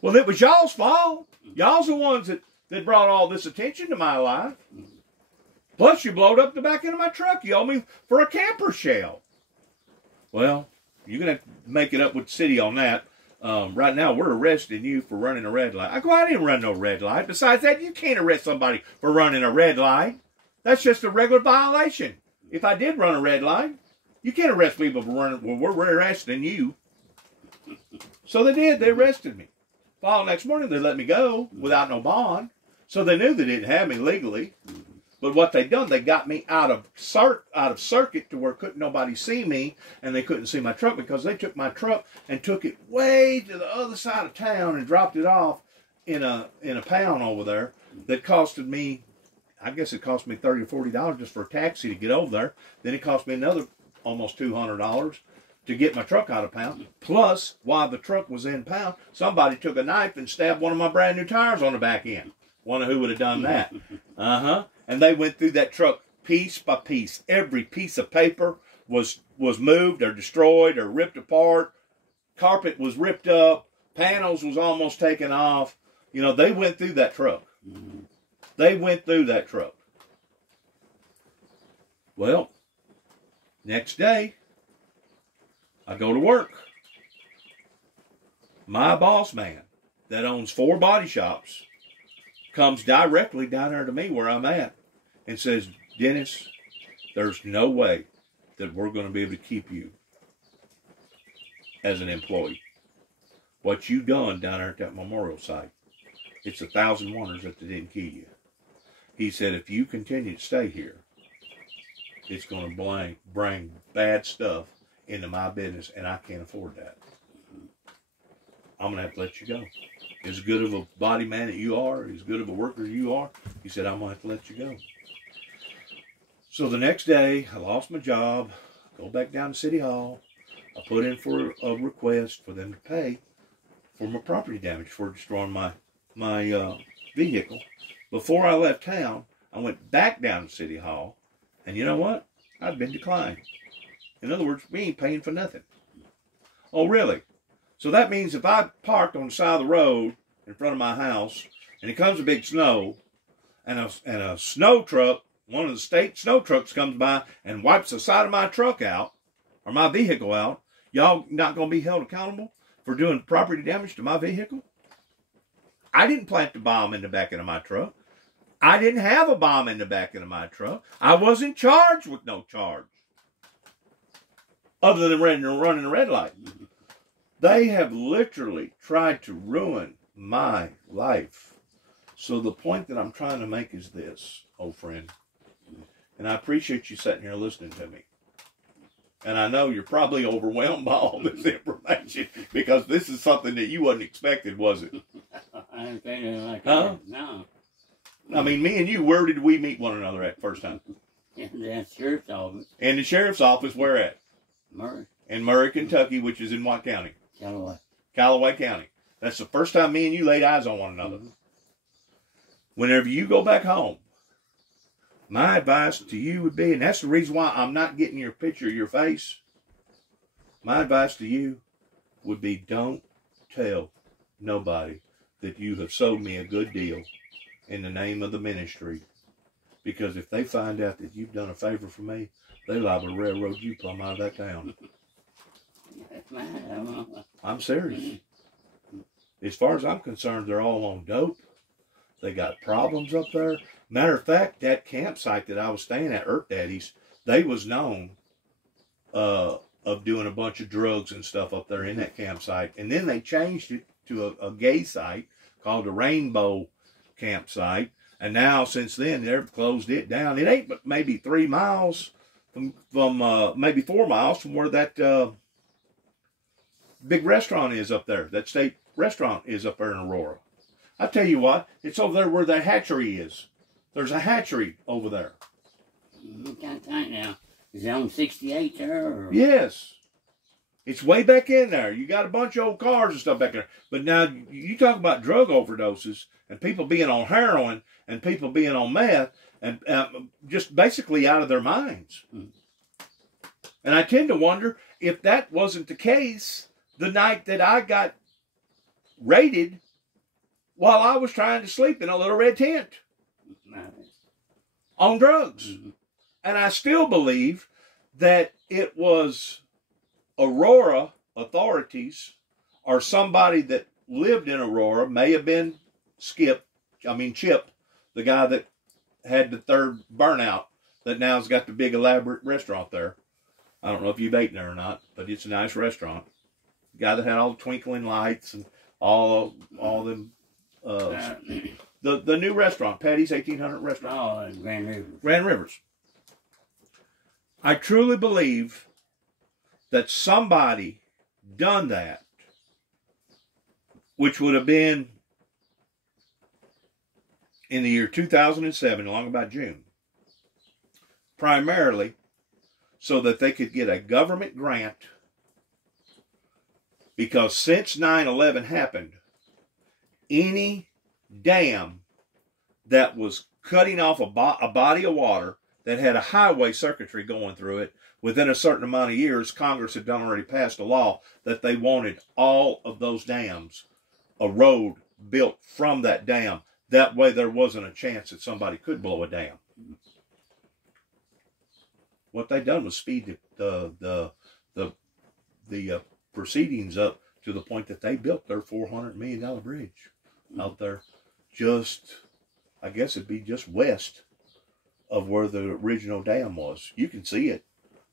Well, it was y'all's fault. Y'all's the ones that brought all this attention to my life. Plus, you blowed up the back end of my truck. You owe me for a camper shell. Well, you're going to have to make it up with the city on that. Right now, we're arresting you for running a red light. I go, I didn't run no red light. Besides that, you can't arrest somebody for running a red light. That's just a regular violation. If I did run a red light, you can't arrest people for running. Well, we're arresting you. So they did. They arrested me. Well, next morning, they let me go without no bond. So they knew they didn't have me legally. But what they done, they got me out of circuit to where couldn't nobody see me, and they couldn't see my truck because they took my truck and took it way to the other side of town and dropped it off in a pound over there that costed me, I guess it cost me $30 or $40 just for a taxi to get over there. Then it cost me another almost $200 to get my truck out of pound. Plus, while the truck was in pound, somebody took a knife and stabbed one of my brand new tires on the back end. Wonder who would have done that. And they went through that truck piece by piece. Every piece of paper was moved or destroyed or ripped apart. Carpet was ripped up. Panels was almost taken off. You know, they went through that truck. They went through that truck. Well, next day, I go to work. My boss man that owns 4 body shops comes directly down there to me where I'm at and says, Dennis, there's no way that we're going to be able to keep you as an employee. What you done down there at that memorial site, it's 1,000 wonders that they didn't kill you. He said, if you continue to stay here, it's going to bring bad stuff into my business, and I can't afford that. I'm going to have to let you go. As good of a body man that you are, as good of a worker you are, he said, I'm going to have to let you go. So the next day, I lost my job, go back down to City Hall. I put in for a request for them to pay for my property damage for destroying my vehicle. Before I left town, I went back down to City Hall, and you know what? I'd been declined. In other words, we ain't paying for nothing. Oh, really? So that means if I parked on the side of the road in front of my house, and it comes a big snow, and a snow truck, one of the state snow trucks comes by and wipes the side of my truck out, or my vehicle out, y'all not going to be held accountable for doing property damage to my vehicle? I didn't plant the bomb in the back of my truck. I didn't have a bomb in the back of my truck. I wasn't charged with no charge, other than running a red light. They have literally tried to ruin my life. So the point that I'm trying to make is this, old friend, and I appreciate you sitting here listening to me. And I know you're probably overwhelmed by all this information, because this is something that you wasn't expecting, was it? I didn't say anything like Huh? that. No. I mean, me and you, where did we meet one another at first time? In the sheriff's office. In the sheriff's office, where at? Murray. In Murray, Kentucky, which is in what county? Callaway. Callaway County. That's the first time me and you laid eyes on one another. Whenever you go back home, my advice to you would be, and that's the reason why I'm not getting your picture of your face, my advice to you would be, don't tell nobody that you have sold me a good deal in the name of the ministry. Because if they find out that you've done a favor for me, they're liable to railroad you plumb out of that town. I'm serious. As far as I'm concerned, they're all on dope. They got problems up there. Matter of fact, that campsite that I was staying at, Earth Daddy's, they was known of doing a bunch of drugs and stuff up there in that campsite. And then they changed it to a gay site called the Rainbow Campsite. And now, since then, they've closed it down. It ain't but maybe 3 miles from maybe 4 miles from where that big restaurant is up there. That state restaurant is up there in Aurora. I tell you what, it's over there where that hatchery is. There's a hatchery over there. Kind of tight now. Is it on 68 there? Or? Yes. It's way back in there. You got a bunch of old cars and stuff back there. But now, you talk about drug overdoses and people being on heroin and people being on meth and just basically out of their minds. And I tend to wonder if that wasn't the case the night that I got raided while I was trying to sleep in a little red tent on drugs. And I still believe that it was Aurora authorities or somebody that lived in Aurora, may have been Chip, the guy that had the third burnout that now's got the big elaborate restaurant there. I don't know if you've eaten there or not, but it's a nice restaurant. The guy that had all the twinkling lights and all them, the new restaurant, Patty's 1800 restaurant. Oh, Grand Rivers. Grand Rivers. I truly believe that somebody done that, which would have been in the year 2007, along about June, primarily so that they could get a government grant, because since 9/11 happened, any dam that was cutting off a body of water that had a highway circuitry going through it, within a certain amount of years, Congress had already passed a law that they wanted all of those dams, a road built from that dam. That way there wasn't a chance that somebody could blow a dam. What they done was speed the proceedings up to the point that they built their $400 million bridge out there. Just, I guess it'd be just west of where the original dam was. You can see it.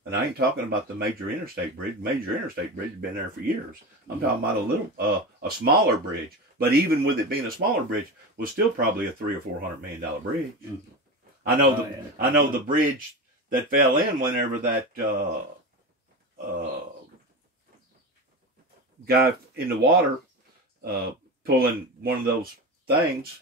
And I ain't talking about the major interstate bridge. Major interstate bridge has been there for years. I'm talking about a smaller bridge. But even with it being a smaller bridge, was still probably a $300 or $400 million bridge. I know the bridge that fell in whenever that guy in the water pulling one of those things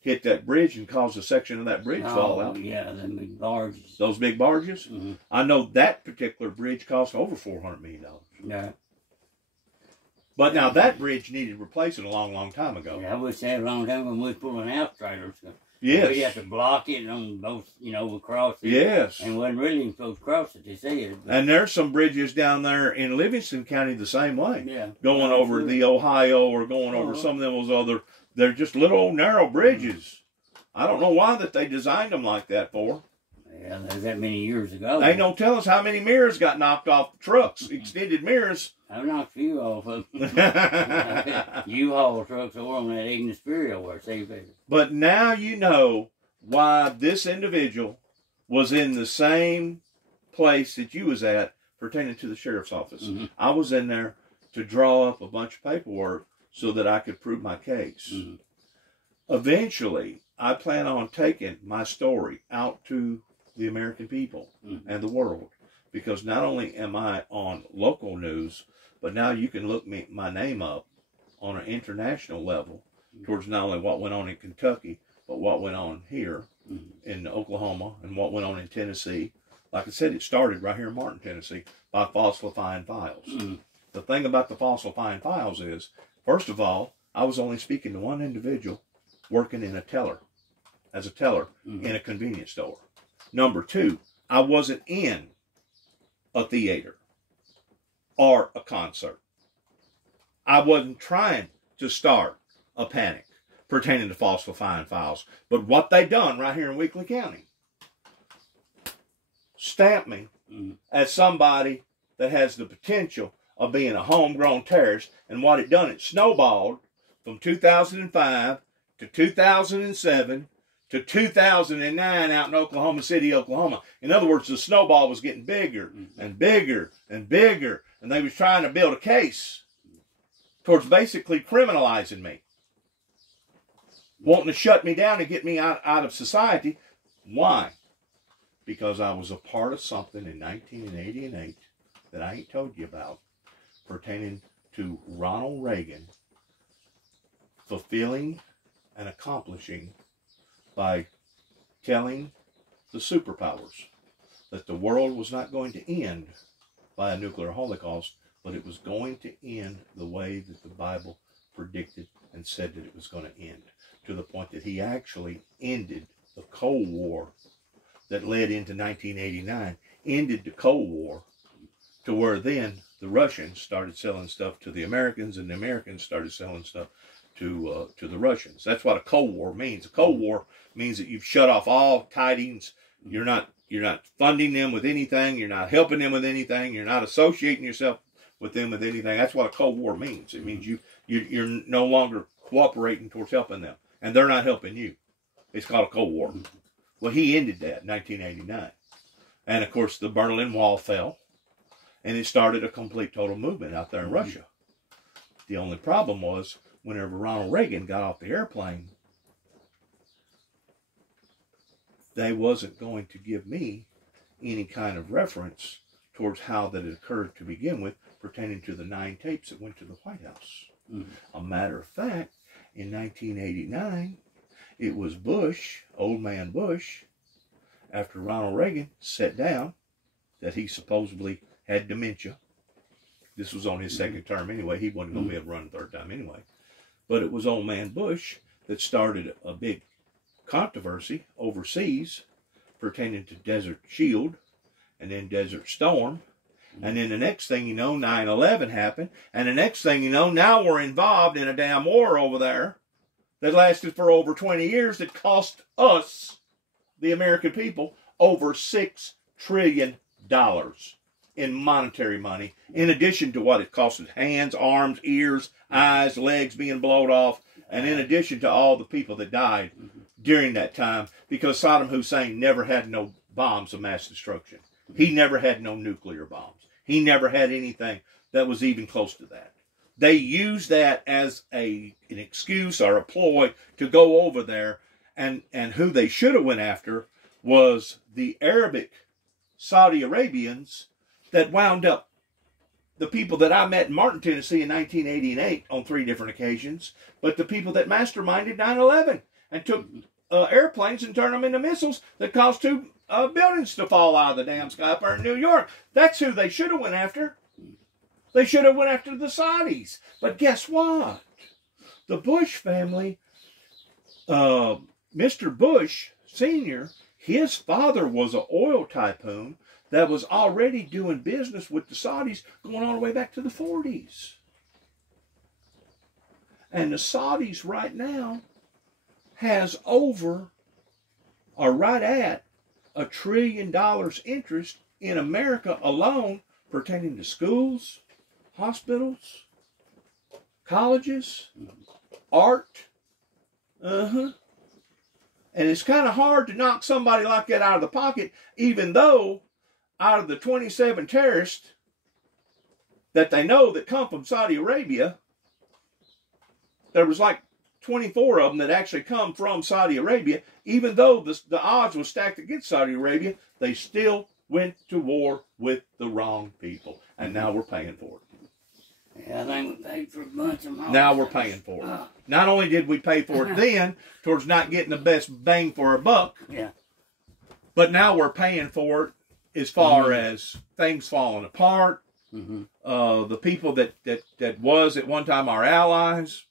hit that bridge and caused a section of that bridge fall out. Yeah, them big barges. Those big barges? I know that particular bridge cost over $400 million. Yeah. But now that bridge needed replacing a long, long time ago. Yeah, I would say a long time when we was pulling out trailers. Yes. You have to block it on both, across it. Yes. And wasn't really supposed to cross it, they said. And there's some bridges down there in Livingston County the same way. Yeah. Going over the Ohio or going over some of those other, they're just little narrow bridges. I don't know why that they designed them like that for. Yeah, that was that many years ago. They don't tell us how many mirrors got knocked off the trucks, extended mirrors. I knocked a few off of them. U-Haul trucks over on that Ignis Burial where they But now you know why this individual was in the same place that you was at pertaining to the sheriff's office. Mm-hmm. I was in there to draw up a bunch of paperwork so that I could prove my case. Mm-hmm. Eventually, I plan on taking my story out to the American people and the world, because not only am I on local news, but now you can look my name up on an international level towards not only what went on in Kentucky, but what went on here in Oklahoma and what went on in Tennessee. Like I said, it started right here in Martin, Tennessee by falsifying files. The thing about the falsifying files is, first of all, I was only speaking to one individual working in as a teller in a convenience store. Number two, I wasn't in a theater or a concert. I wasn't trying to start a panic pertaining to falsifying files. But what they done right here in Weakley County, stamped me as somebody that has the potential of being a homegrown terrorist. And what it done, it snowballed from 2005 to 2007 to 2009 out in Oklahoma City, Oklahoma. In other words, the snowball was getting bigger and bigger and bigger, and they was trying to build a case towards basically criminalizing me, wanting to shut me down and get me out of society. Why? Because I was a part of something in 1988 that I ain't told you about, pertaining to Ronald Reagan fulfilling and accomplishing by telling the superpowers that the world was not going to end by a nuclear holocaust, but it was going to end the way that the Bible predicted and said that it was going to end, to the point that he actually ended the Cold War that led into 1989, ended the Cold War, to where then the Russians started selling stuff to the Americans, and the Americans started selling stuff to the Russians. That's what a Cold War means. A Cold War means that you've shut off all tidings. You're not funding them with anything. You're not helping them with anything. You're not associating yourself with them with anything. That's what a Cold War means. It means you're no longer cooperating towards helping them, and they're not helping you. It's called a Cold War. Well, he ended that in 1989, and of course the Berlin Wall fell, and it started a complete total movement out there in Russia. The only problem was, whenever Ronald Reagan got off the airplane, they wasn't going to give me any kind of reference towards how that it occurred to begin with, pertaining to the 9 tapes that went to the White House. A matter of fact, in 1989, it was Bush, old man Bush, after Ronald Reagan sat down, that he supposedly had dementia. This was on his second term anyway. He wasn't going to be able to run the third time anyway. But it was old man Bush that started a big controversy overseas pertaining to Desert Shield and then Desert Storm. And then the next thing you know, 9/11 happened. And the next thing you know, now we're involved in a damn war over there that lasted for over 20 years that cost us, the American people, over $6 trillion in monetary money, in addition to what it costed: hands, arms, ears, eyes, legs being blown off, and in addition to all the people that died during that time, because Saddam Hussein never had no bombs of mass destruction. He never had no nuclear bombs. He never had anything that was even close to that. They used that as an excuse or a ploy to go over there, and who they should have went after was the Arabic Saudi Arabians that wound up the people that I met in Martin, Tennessee in 1988 on 3 different occasions, but the people that masterminded 9/11 and took airplanes and turned them into missiles that caused 2 buildings to fall out of the damn sky up there in New York. That's who they should have went after. They should have went after the Saudis. But guess what? The Bush family, Mr. Bush Sr., his father was an oil tycoon that was already doing business with the Saudis going all the way back to the 40s. And the Saudis right now has over, or right at, $1 trillion interest in America alone pertaining to schools, hospitals, colleges, art. And it's kind of hard to knock somebody like that out of the pocket, even though out of the 27 terrorists that they know that come from Saudi Arabia, there was like 24 of them that actually come from Saudi Arabia. Even though the odds were stacked against Saudi Arabia, they still went to war with the wrong people. And now we're paying for it. Yeah, I think we paid for a bunch of them. Now we're paying for it. Not only did we pay for it then, towards not getting the best bang for our buck, yeah, but now we're paying for it as far as things falling apart. The people that was at one time our allies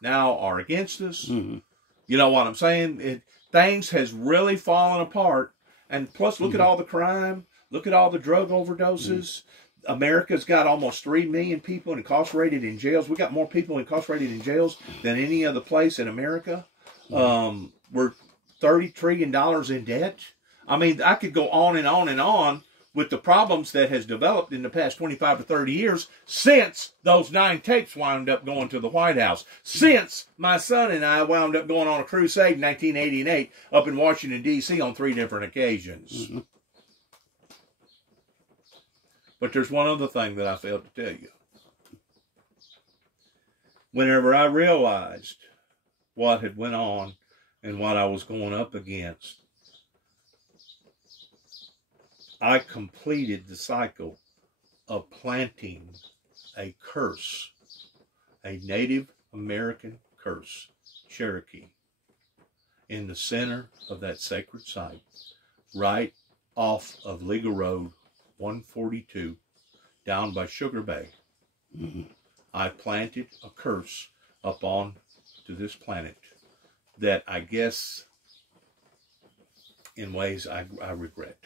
now are against us. You know what I'm saying? Things has really fallen apart. And plus, look at all the crime. Look at all the drug overdoses. America's got almost 3 million people incarcerated in jails. We got more people incarcerated in jails than any other place in America. We're $30 trillion in debt. I mean, I could go on and on and on with the problems that has developed in the past 25 to 30 years since those 9 tapes wound up going to the White House. Since my son and I wound up going on a crusade in 1988 up in Washington, D.C. on 3 different occasions. But there's one other thing that I failed to tell you. Whenever I realized what had went on and what I was going up against, I completed the cycle of planting a curse, a Native American curse, Cherokee, in the center of that sacred site, right off of Legal Road 142, down by Sugar Bay. I planted a curse upon to this planet that I guess in ways I regret.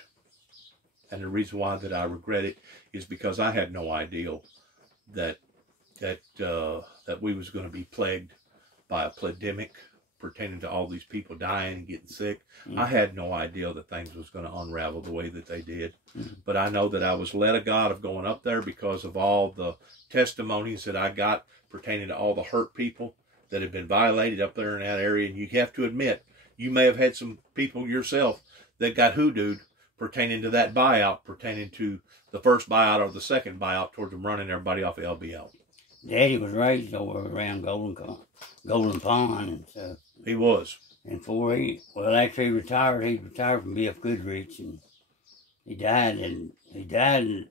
And the reason why that I regret it is because I had no idea that we was going to be plagued by a pandemic pertaining to all these people dying and getting sick. I had no idea that things was going to unravel the way that they did. But I know that I was led of God of going up there because of all the testimonies that I got pertaining to all the hurt people that have been violated up there in that area. And you have to admit, you may have had some people yourself that got hoodooed pertaining to that buyout, pertaining to the first buyout or the second buyout towards them running everybody off LBL. Daddy was raised over around Golden Pond and stuff. He was. And after he retired from B.F. Goodrich, and he died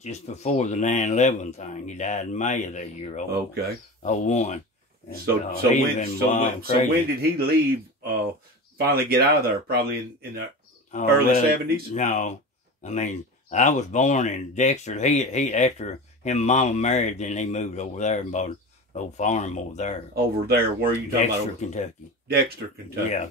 just before the 9/11 thing. He died in May of that year. Okay. 01. And, so when did he leave? Finally get out of there? Probably in the early 70s. No, I mean I was born in Dexter. He after him and Mama married, then he moved over there and bought an old farm over there. Over there, where are you talking about? Kentucky. Dexter, Kentucky. Yeah.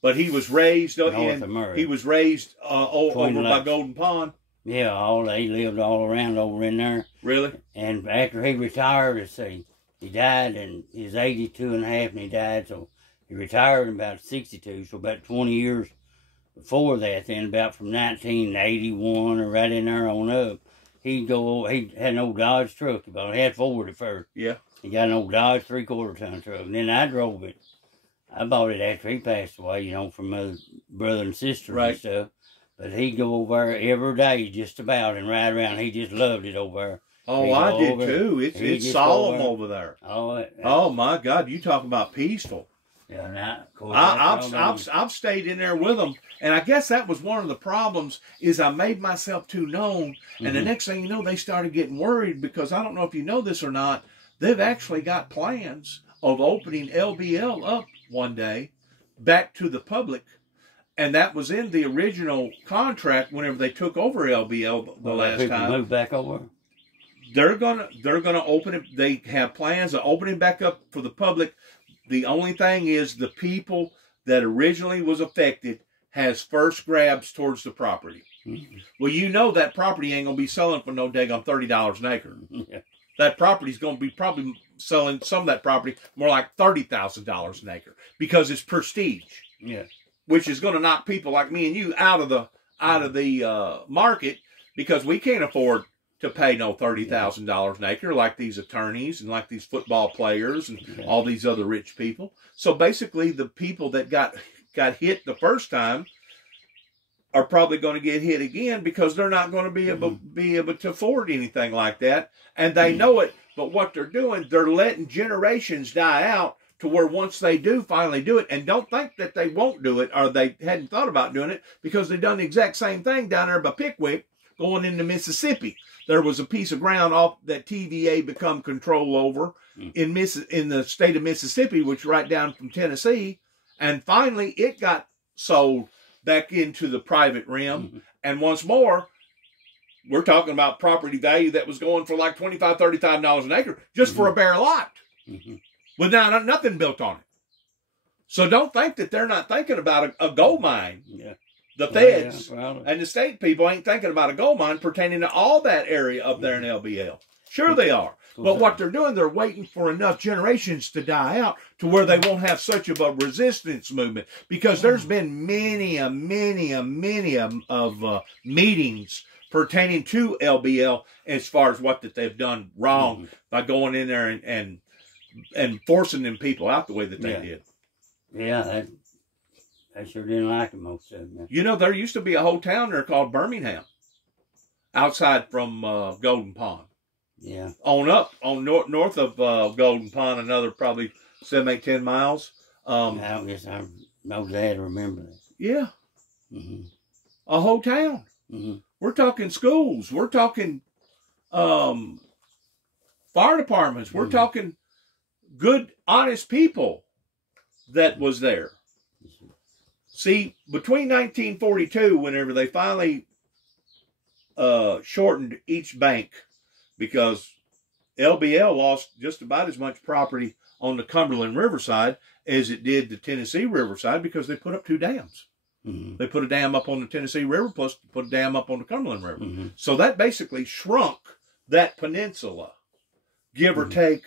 But he was raised North of Murray. He was raised over by Golden Pond. Yeah, he lived all around over in there. Really? And after he retired, he died, and he was 82 and a half, and he died. So he retired in about 62. So about 20 years before that, then about from 1981 or right in there on up, he had an old Dodge truck. He had Ford at first. Yeah. He got an old Dodge 3/4 ton truck, and then I drove it. I bought it after he passed away, from my brother and sister and stuff. But he'd go over there every day, just about, and ride around. He just loved it over there. Oh, I did too. It's solemn over there. Oh my God, you talking about peaceful? Yeah, now of course I've stayed in there with them, and I guess that was one of the problems. Is I made myself too known, and the next thing you know, they started getting worried because I don't know if you know this or not. They've actually got plans of opening LBL up one day back to the public, and that was in the original contract whenever they took over LBL the last time. Move back over. They're gonna open it. They have plans of opening back up for the public. The only thing is the people that originally was affected has first grabs towards the property. Well, you know that property ain't going to be selling for no daggone $30 an acre. Yeah. That property's going to be probably selling some of that property more like $30,000 an acre because it's prestige. Yeah. Which is going to knock people like me and you out of the market because we can't afford to pay no $30,000 an acre like these attorneys and like these football players and all these other rich people. So basically, the people that got hit the first time are probably going to get hit again because they're not going to be able to afford anything like that, and they know it. But what they're doing, they're letting generations die out to where once they do finally do it, and don't think that they won't do it or they hadn't thought about doing it because they've done the exact same thing down there by Pickwick going into Mississippi. There was a piece of ground off that TVA become control over in the state of Mississippi, which is right down from Tennessee, and finally it got sold back into the private realm. And once more, we're talking about property value that was going for like $25,000, $30,000 an acre just for a bare lot. With nothing built on it. So don't think that they're not thinking about a gold mine. Yeah. The feds and the state people ain't thinking about a gold mine pertaining to all that area up there in LBL. Sure they are. But what they're doing, they're waiting for enough generations to die out to where they won't have such of a resistance movement. Because there's been many meetings pertaining to LBL as far as what that they've done wrong by going in there and forcing them people out the way that they did. Yeah, I sure didn't like it most of them. You know, there used to be a whole town there called Birmingham, outside from Golden Pond. Yeah. North of Golden Pond, another probably 7, 8, 10 miles. I guess I'm glad to remember that. Yeah. A whole town. We're talking schools. We're talking fire departments. We're talking good, honest people that was there. See, between 1942, whenever they finally shortened each bank, because LBL lost just about as much property on the Cumberland Riverside as it did the Tennessee Riverside because they put up 2 dams. They put a dam up on the Tennessee River plus put a dam up on the Cumberland River. So that basically shrunk that peninsula, give or take.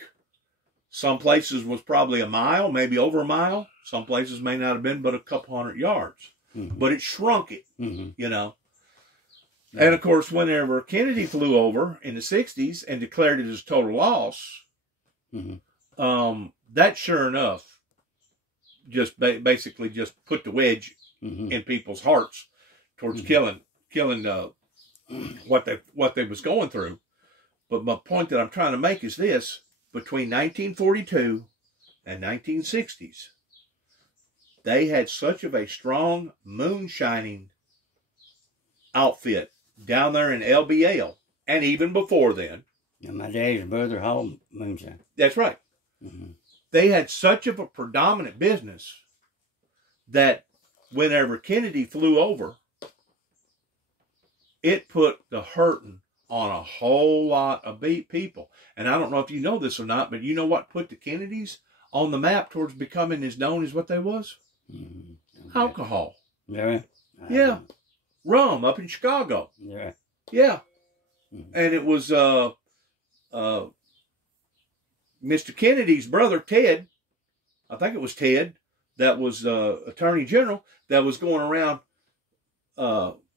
Some places was probably a mile, maybe over a mile. Some places may not have been but a couple hundred yards. But it shrunk it, you know. And, of course, whenever Kennedy flew over in the 60s and declared it as total loss, that sure enough just basically just put the wedge in people's hearts towards killing what they was going through. But my point that I'm trying to make is this: between 1942 and 1960s, they had such of a strong moonshining outfit down there in LBL, and even before then. And my dad's brother hauled moonshine. That's right. They had such of a predominant business that whenever Kennedy flew over, it put the hurting on a whole lot of people. And I don't know if you know this or not, but you know what put the Kennedys on the map towards becoming as known as what they was? Alcohol. Yeah. Yeah. Rum up in Chicago. Yeah. Yeah. And it was Mr. Kennedy's brother, Ted, I think it was Ted, that was Attorney General, that was going around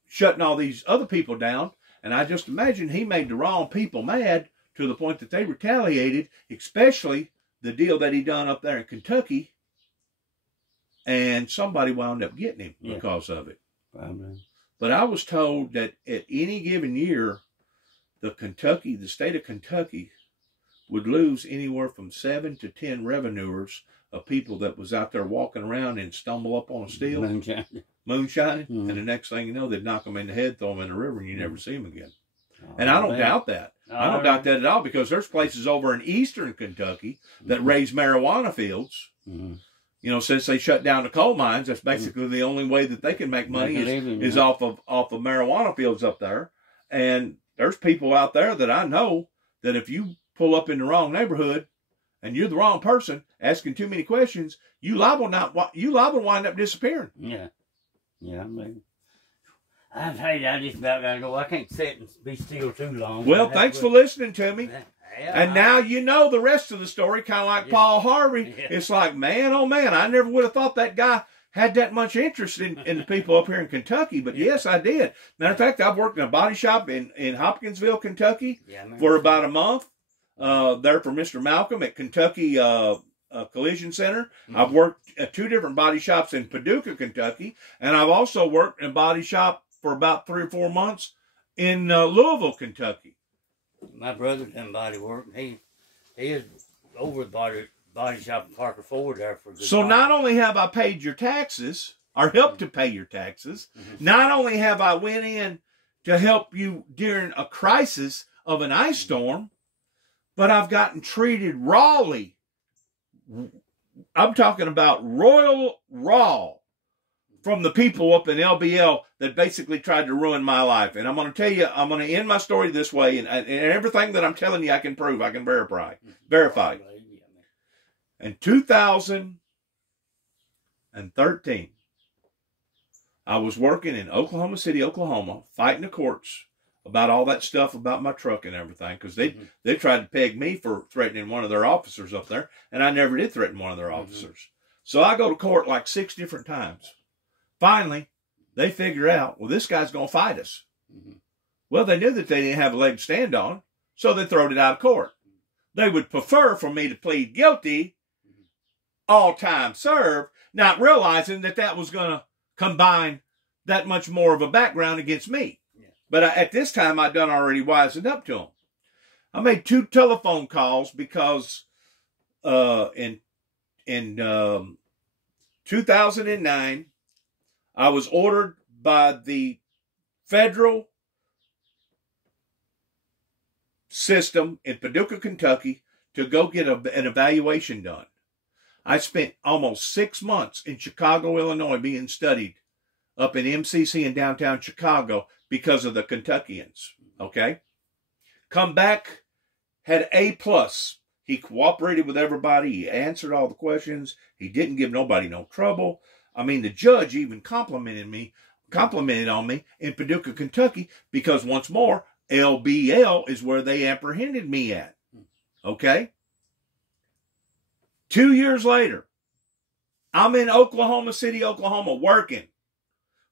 shutting all these other people down. And I just imagine he made the wrong people mad to the point that they retaliated, especially the deal that he done up there in Kentucky. And somebody wound up getting him because of it. Probably. But I was told that at any given year, the state of Kentucky would lose anywhere from 7 to 10 revenuers of people that was out there walking around and stumble up on a steel. Moonshining. And the next thing you know, they'd knock them in the head, throw them in the river, and you never see them again. And I don't doubt that. I don't doubt that at all, because there's places over in eastern Kentucky that raise marijuana fields. You know, since they shut down the coal mines, that's basically the only way that they can make money is off of marijuana fields up there. And there's people out there that I know that if you pull up in the wrong neighborhood and you're the wrong person asking too many questions, you liable to wind up disappearing. Yeah. Yeah, I've had I just about got to go. I can't sit and be still too long. Well, thanks for listening to me. Yeah, and now you know the rest of the story, kind of like Paul Harvey. Yeah. It's like, man, oh man, I never would have thought that guy had that much interest in the people up here in Kentucky. But yes, I did. Matter of fact, I've worked in a body shop in Hopkinsville, Kentucky for about a month. There for Mr. Malcolm at Kentucky Collision Center. I've worked at 2 different body shops in Paducah, Kentucky. And I've also worked in a body shop for about 3 or 4 months in Louisville, Kentucky. My brother done body work. He is over the body shop in Parker Ford there for good. So not only have I paid your taxes, or helped to pay your taxes, not only have I went in to help you during a crisis of an ice storm, but I've gotten treated rawly. I'm talking about royal raw from the people up in LBL that basically tried to ruin my life. And I'm going to tell you, I'm going to end my story this way, and everything that I'm telling you I can prove, I can verify. In 2013, I was working in Oklahoma City, Oklahoma, fighting the courts about all that stuff about my truck and everything, because they tried to peg me for threatening one of their officers up there, and I never did threaten one of their officers. So I go to court like 6 different times. Finally, they figure out, well, this guy's going to fight us. Well, they knew that they didn't have a leg to stand on, so they throwed it out of court. They would prefer for me to plead guilty, all time served, not realizing that that was going to combine that much more of a background against me. But at this time, I'd done already wisened up to them. I made 2 telephone calls because in 2009, I was ordered by the federal system in Paducah, Kentucky, to go get an evaluation done. I spent almost 6 months in Chicago, Illinois, being studied up in MCC in downtown Chicago because of the Kentuckians, okay? Come back, had A+. He cooperated with everybody. He answered all the questions. He didn't give nobody no trouble. I mean, the judge even complimented on me in Paducah, Kentucky, because once more, LBL is where they apprehended me at, okay? 2 years later, I'm in Oklahoma City, Oklahoma, working,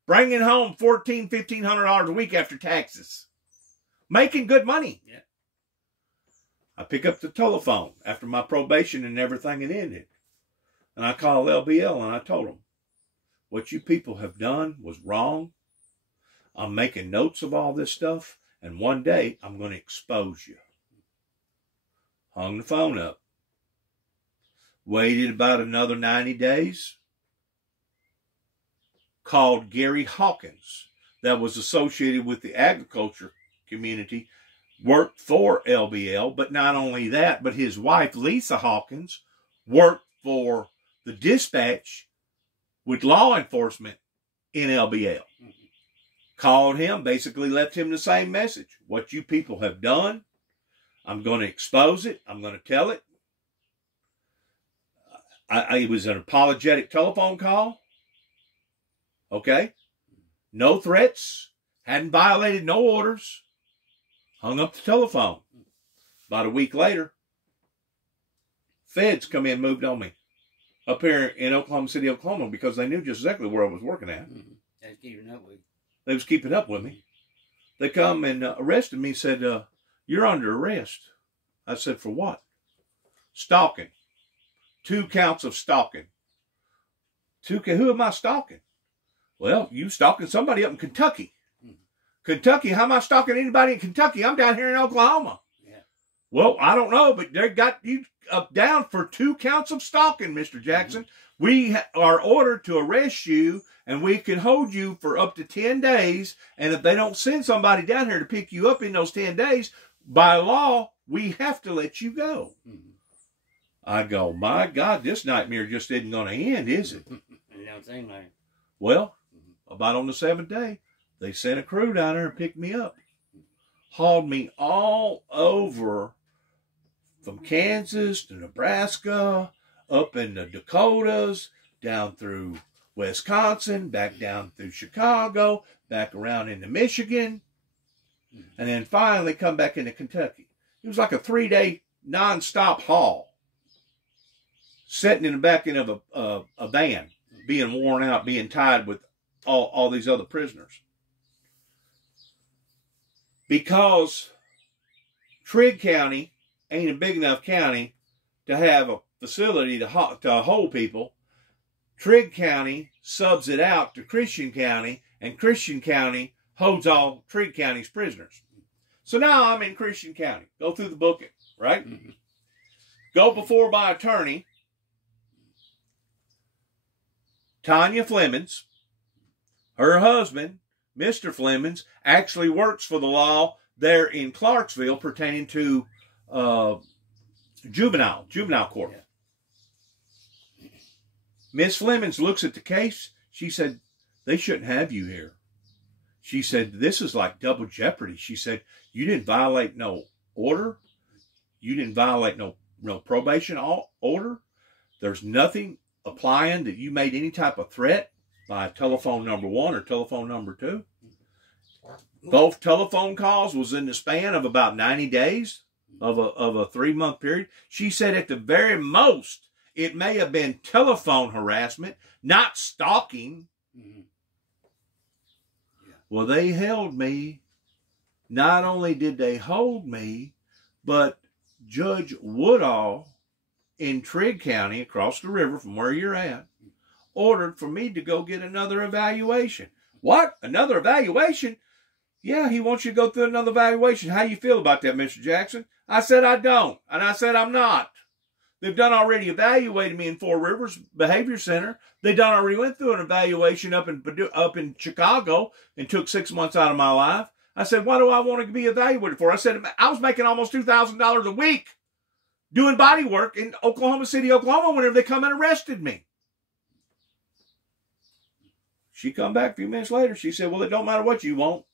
bringing home $1,400, $1,500 a week after taxes, making good money. Yeah. I pick up the telephone after my probation and everything had ended, and I call LBL and I told them, what you people have done was wrong. I'm making notes of all this stuff, and one day I'm going to expose you. Hung the phone up. Waited about another 90 days. Called Gary Hawkins, that was associated with the agriculture community, worked for LBL, but not only that, but his wife, Lisa Hawkins, worked for the dispatch with law enforcement in LBL. Called him, basically left him the same message. What you people have done, I'm going to expose it. I'm going to tell it. It was an apologetic telephone call. Okay? No threats. Hadn't violated no orders. Hung up the telephone. About a week later, feds come in, moved on me. Up here in Oklahoma City, Oklahoma, because they knew just exactly where I was working at. They was keeping up with you. They was keeping up with me. They come and arrested me, said, you're under arrest. I said, for what? Stalking. 2 counts of stalking. Who am I stalking? Well, you stalking somebody up in Kentucky. Kentucky, how am I stalking anybody in Kentucky? I'm down here in Oklahoma. Yeah. Well, I don't know, but they got you down for 2 counts of stalking, Mr. Jackson. We are ordered to arrest you, and we can hold you for up to 10 days. And if they don't send somebody down here to pick you up in those 10 days, by law, we have to let you go. I go, my God, this nightmare just isn't going to end, is it? It don't seem like it. Well, about on the 7th day, they sent a crew down there and picked me up. Hauled me all over from Kansas to Nebraska, up in the Dakotas, down through Wisconsin, back down through Chicago, back around into Michigan, and then finally come back into Kentucky. It was like a 3-day non-stop haul, sitting in the back end of a van, being worn out, being tied with all these other prisoners. Because Trigg County ain't a big enough county to have a facility to hold people, Trigg County subs it out to Christian County, and Christian County holds all Trigg County's prisoners. So now I'm in Christian County. Go through the booking, right? Mm-hmm. Go before my attorney, Tanya Flemings. Her husband, Mr. Flemings, actually works for the law there in Clarksville pertaining to juvenile court. Yeah. Miss Flemings looks at the case. She said, they shouldn't have you here. She said, this is like double jeopardy. She said, you didn't violate no order. You didn't violate no probation order. There's nothing applying that you made any type of threat by telephone number 1 or telephone number 2. Both telephone calls was in the span of about 90 days of a 3-month period. She said at the very most, it may have been telephone harassment, not stalking. Mm-hmm. Yeah. Well, they held me. Not only did they hold me, but Judge Woodall in Trigg County, across the river from where you're at, ordered for me to go get another evaluation. What? Another evaluation? Yeah, he wants you to go through another evaluation. How you feel about that, Mr. Jackson? I said I don't, and I said I'm not. They've done already evaluated me in Four Rivers Behavior Center. They done already went through an evaluation up in Chicago and took 6 months out of my life. I said, what do I want to be evaluated for? I said, I was making almost $2,000 a week doing body work in Oklahoma City, Oklahoma, whenever they come and arrested me. She come back a few minutes later. She said, well, it don't matter what you want.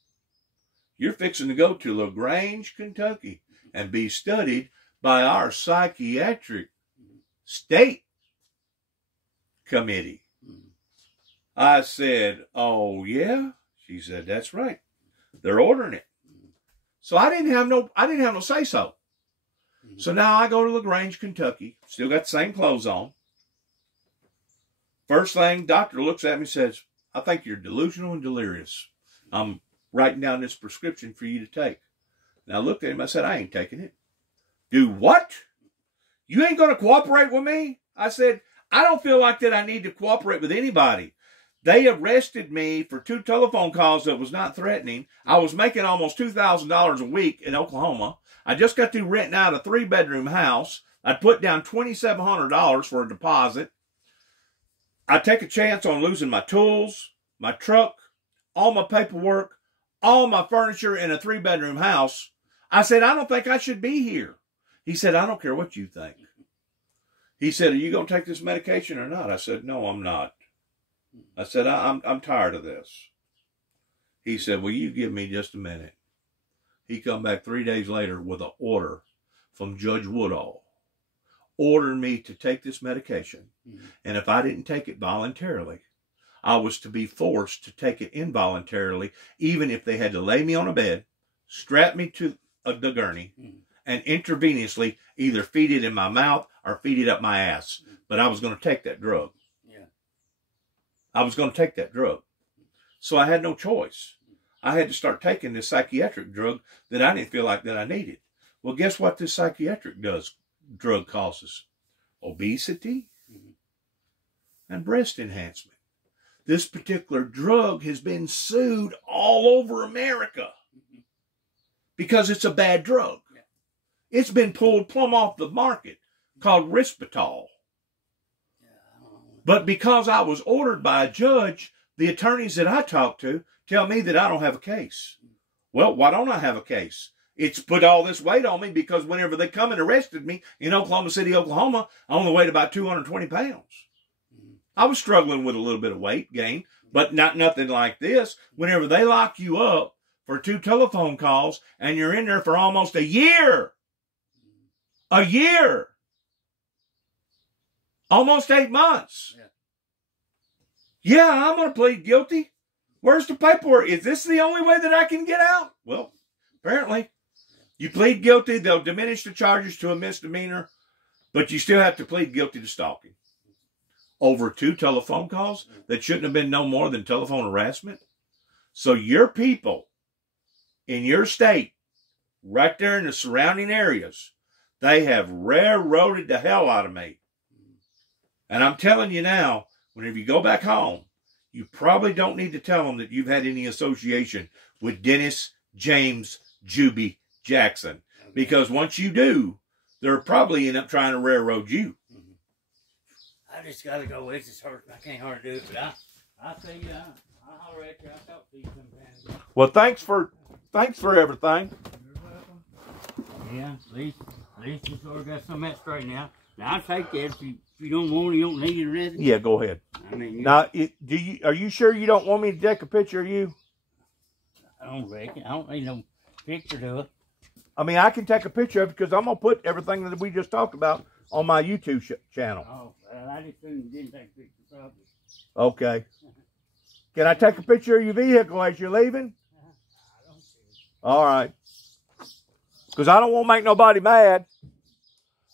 You're fixing to go to LaGrange, Kentucky, and be studied by our psychiatric state committee. I said, oh, yeah? She said, that's right. They're ordering it. So I didn't have no say-so. So now I go to LaGrange, Kentucky. Still got the same clothes on. First thing, doctor looks at me and says, I think you're delusional and delirious. I'm writing down this prescription for you to take. And I looked at him. I said, I ain't taking it. Do what? You ain't going to cooperate with me? I said, I don't feel like that I need to cooperate with anybody. They arrested me for 2 telephone calls that was not threatening. I was making almost $2,000 a week in Oklahoma. I just got through renting out a 3-bedroom house. I'd put down $2,700 for a deposit. I'd take a chance on losing my tools, my truck, all my paperwork, all my furniture in a 3-bedroom house. I said, I don't think I should be here. He said, I don't care what you think. He said, are you going to take this medication or not? I said, no, I'm not. I said, I'm tired of this. He said, well, you give me just a minute. He come back 3 days later with an order from Judge Woodall, ordering me to take this medication. Mm-hmm. And if I didn't take it voluntarily, I was to be forced to take it involuntarily, even if they had to lay me on a bed, strap me to the gurney, and intravenously either feed it in my mouth or feed it up my ass. But I was going to take that drug. Yeah. I was going to take that drug. So I had no choice. I had to start taking this psychiatric drug that I didn't feel like that I needed. Well, guess what this psychiatric drug causes? Obesity and breast enhancement. This particular drug has been sued all over America because it's a bad drug. It's been pulled plumb off the market, called Risperdal. But because I was ordered by a judge, the attorneys that I talked to tell me that I don't have a case. Well, why don't I have a case? It's put all this weight on me because whenever they come and arrested me in Oklahoma City, Oklahoma, I only weighed about 220 pounds. I was struggling with a little bit of weight gain, but nothing like this. Whenever they lock you up for 2 telephone calls and you're in there for almost a year, A year. Almost 8 months. Yeah, I'm going to plead guilty. Where's the paperwork? Is this the only way that I can get out? Well, apparently. You plead guilty, they'll diminish the charges to a misdemeanor, but you still have to plead guilty to stalking. Over 2 telephone calls that shouldn't have been no more than telephone harassment. So your people in your state, right there in the surrounding areas, they have railroaded the hell out of me. And I'm telling you now, whenever you go back home, you probably don't need to tell them that you've had any association with Dennis James Juby Jackson. Because once you do, they'll probably end up trying to railroad you. I just got to go. It just hurts. I can't hardly do it, but I'll tell you, I'll holler at you. I'll talk to you sometime. Well, thanks for everything. You're welcome. Yeah, at least you sort of got some of that straightened out. Now, I'll take that. If you don't want it, you don't need it or anything. Yeah, go ahead. I mean, now, are you sure you don't want me to take a picture of you? I don't reckon. I don't need no picture to it. I mean, I can take a picture of it because I'm going to put everything that we just talked about on my YouTube channel. Oh, well, I just didn't take a picture, probably. Okay. Can I take a picture of your vehicle as you're leaving? I don't care. All right. Because I don't want to make nobody mad.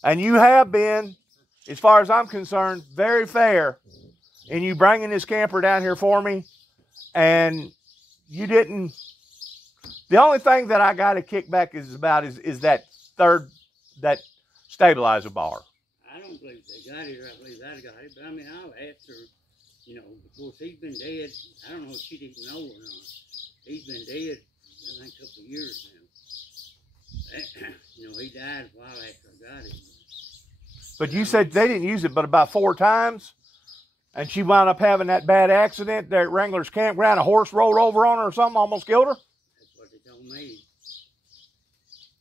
And you have been, as far as I'm concerned, very fair in you bringing this camper down here for me. And you didn't... The only thing that I got to kick back is that stabilizer bar. I don't believe they got it, or I believe I got it. But I mean, I'll ask her, you know, of course, he's been dead. I don't know if she didn't know or not. He's been dead, I think, a couple of years now. You know, he died a while after I got it. But you said they didn't use it but about 4 times? And she wound up having that bad accident there at Wrangler's Campground. A horse rolled over on her or something, almost killed her? Me.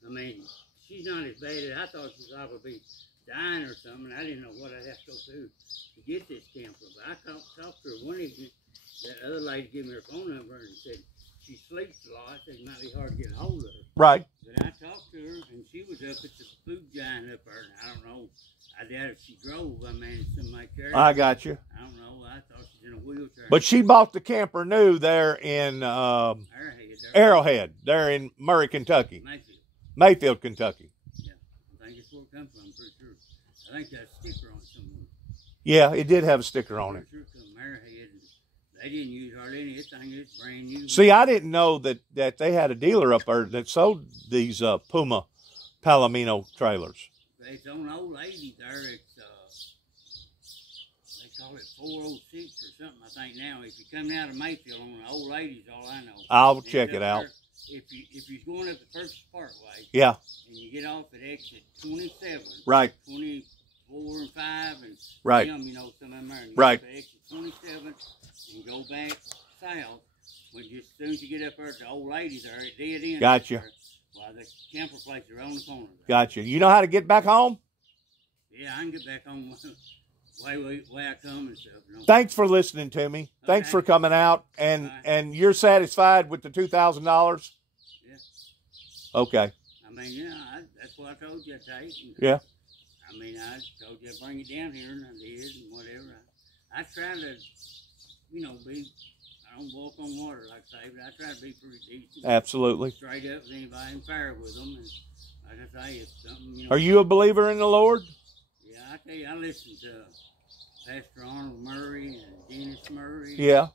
I mean, she's not as bad as I thought she was liable to be dying or something. I didn't know what I'd have to go through to get this camper. But I talked to her one evening. That other lady gave me her phone number and said she sleeps a lot. So it might be hard to get a hold of her. Right. But I talked to her and she was up at the food giant up there. And I don't know. I doubt if she drove. I mean, somebody carried her. I got you. I don't know. I thought she was in a wheelchair. But she bought the camper new there in Arrowhead, there in Murray, Kentucky. Mayfield, Kentucky. Yeah, I think it's where it comes from, I'm pretty sure. I think that sticker on it somewhere. Yeah, it did have a sticker on it. Sure, Arrowhead. They didn't use hardly any of this thing. It's brand new. See, I didn't know that they had a dealer up there that sold these Puma Palomino trailers. It's on an old lady there. They call it 406 or something, I think now. If you come out of Mayfield on the old ladies, all I know. I'll check it out. If you're going up the Purchase Parkway, yeah, and you get off at exit 27, right, 24 and 5, and right, you know, some of them are, right, at exit 27, and go back south. When just as soon as you get up there at the old ladies there, at dead end. Gotcha. Well, the camper places are on the corner. Gotcha. You know how to get back home? Yeah, I can get back home way I come and stuff. You know? Thanks for listening to me. Okay. Thanks for coming out. And you're satisfied with the $2,000? Yeah. Okay. I mean, yeah, that's what I told you I'd take. Yeah. I mean, I told you I'd bring it down here, and I did, and whatever. I try to, you know, I don't walk on water, like I say, but I try to be pretty decent. Absolutely. Straight up with anybody and fair with them. And like I say, if something, you know. Are you a believer in the Lord? Yeah, I tell you, I listen to Pastor Arnold Murray and Dennis Murray. Yeah.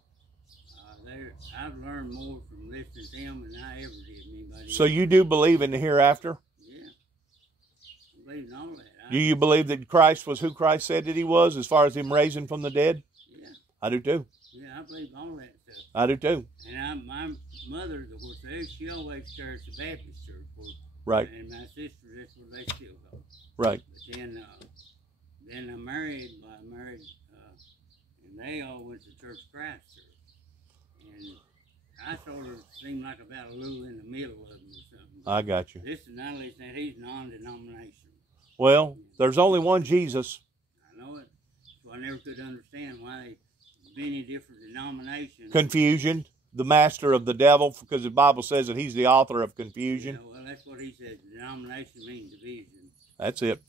I've learned more from listening to them than I ever did anybody. So you do believe in the hereafter? Yeah. I believe in all that. Do you believe that Christ was who Christ said that he was, as far as him raising from the dead? Yeah. I do too. Yeah, I believe all that stuff. I do too. And my mother, of course, she always starts the Baptist church. Right. And my sister, that's where they still go. Right. But then I married, and they all went to Church of Christ Church. And I sort of seemed like about a little in the middle of them or something. I got you. This is not only that he's non-denominational. Well, there's only one Jesus. I know it. So I never could understand why there's many different denominations. Confusion, the master of the devil, because the Bible says that he's the author of confusion. Yeah, well, that's what he said. Denomination means division. That's it.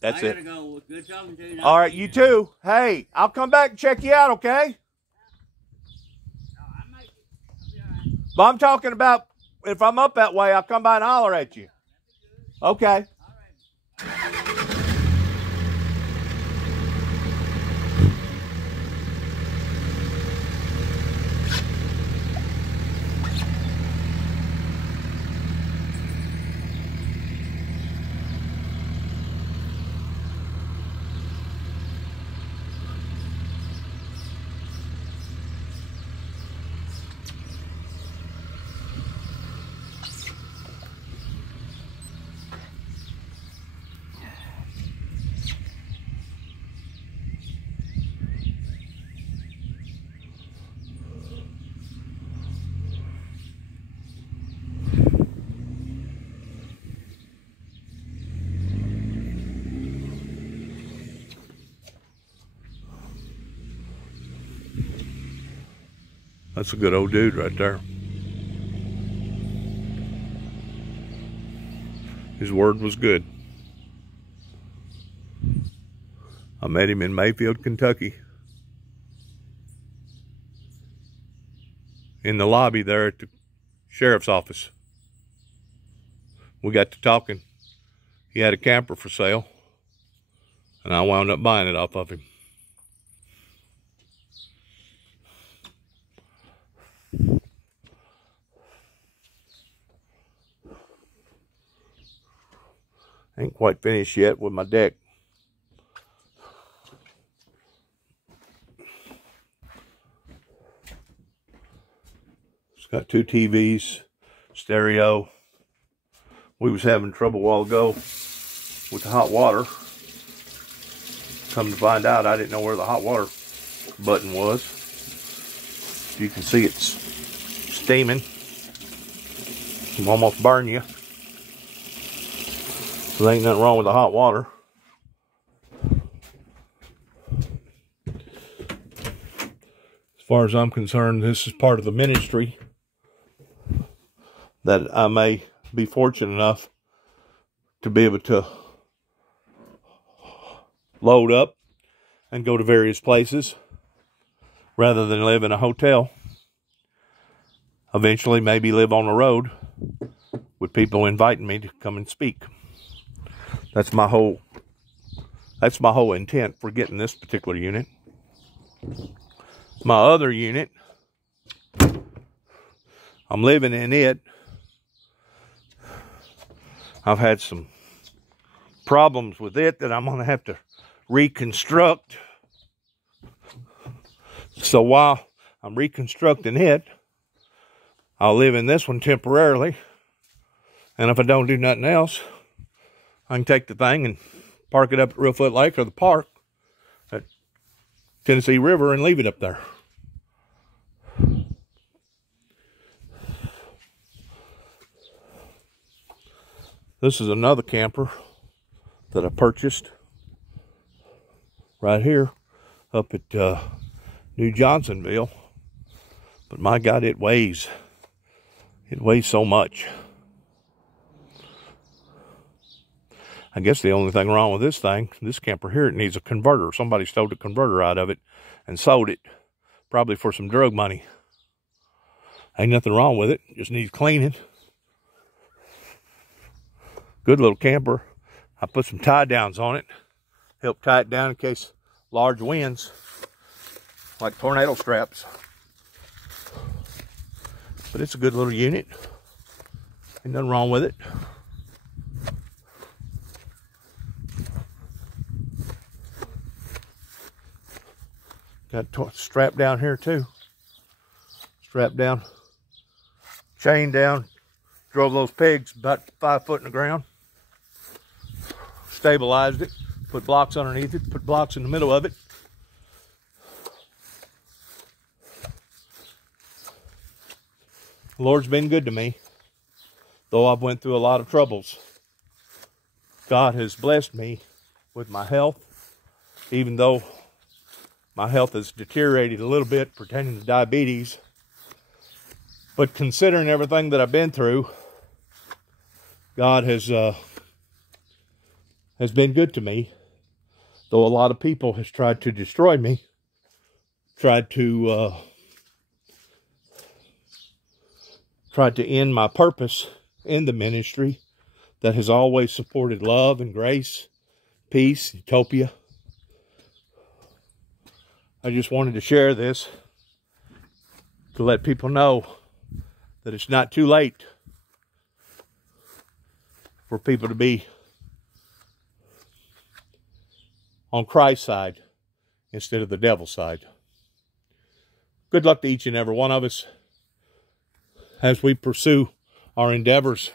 That's I it. gotta go. Good talking to you. All right, you too. Hey, I'll come back and check you out, okay? But I'm talking about if I'm up that way, I'll come by and holler at you. Okay. That's a good old dude right there. His word was good. I met him in Mayfield, Kentucky. In the lobby there at the sheriff's office. We got to talking. He had a camper for sale, and I wound up buying it off of him. Ain't quite finished yet with my deck. It's got 2 TVs, stereo. We was having trouble a while ago with the hot water. Come to find out, I didn't know where the hot water button was. You can see it's steaming. It'll almost burn you. So there ain't nothing wrong with the hot water. As far as I'm concerned, this is part of the ministry that I may be fortunate enough to be able to load up and go to various places rather than live in a hotel. Eventually maybe live on the road with people inviting me to come and speak. That's my whole intent for getting this particular unit. My other unit, I'm living in it. I've had some problems with it that I'm going to have to reconstruct. So while I'm reconstructing it, I'll live in this one temporarily. And if I don't do nothing else, I can take the thing and park it up at Reelfoot Lake or the park at Tennessee River and leave it up there. This is another camper that I purchased right here up at New Johnsonville. But my God, it weighs so much. I guess the only thing wrong with this camper here, it needs a converter. Somebody stole the converter out of it and sold it, probably for some drug money. Ain't nothing wrong with it, just needs cleaning. Good little camper. I put some tie downs on it, help tie it down in case large winds, like tornado straps. But it's a good little unit. Ain't nothing wrong with it. Got strapped down here too. Strapped down, chained down, drove those pegs about 5 foot in the ground. Stabilized it, put blocks underneath it, put blocks in the middle of it. The Lord's been good to me, though I've went through a lot of troubles. God has blessed me with my health, even though my health has deteriorated a little bit pertaining to diabetes. But considering everything that I've been through, God has has been good to me. Though a lot of people has tried to destroy me, tried to end my purpose in the ministry that has always supported love and grace, peace, utopia. I just wanted to share this to let people know that it's not too late for people to be on Christ's side instead of the devil's side. Good luck to each and every one of us as we pursue our endeavors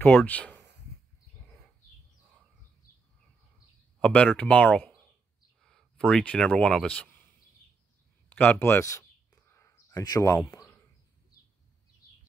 towards a better tomorrow for each and every one of us. God bless and shalom.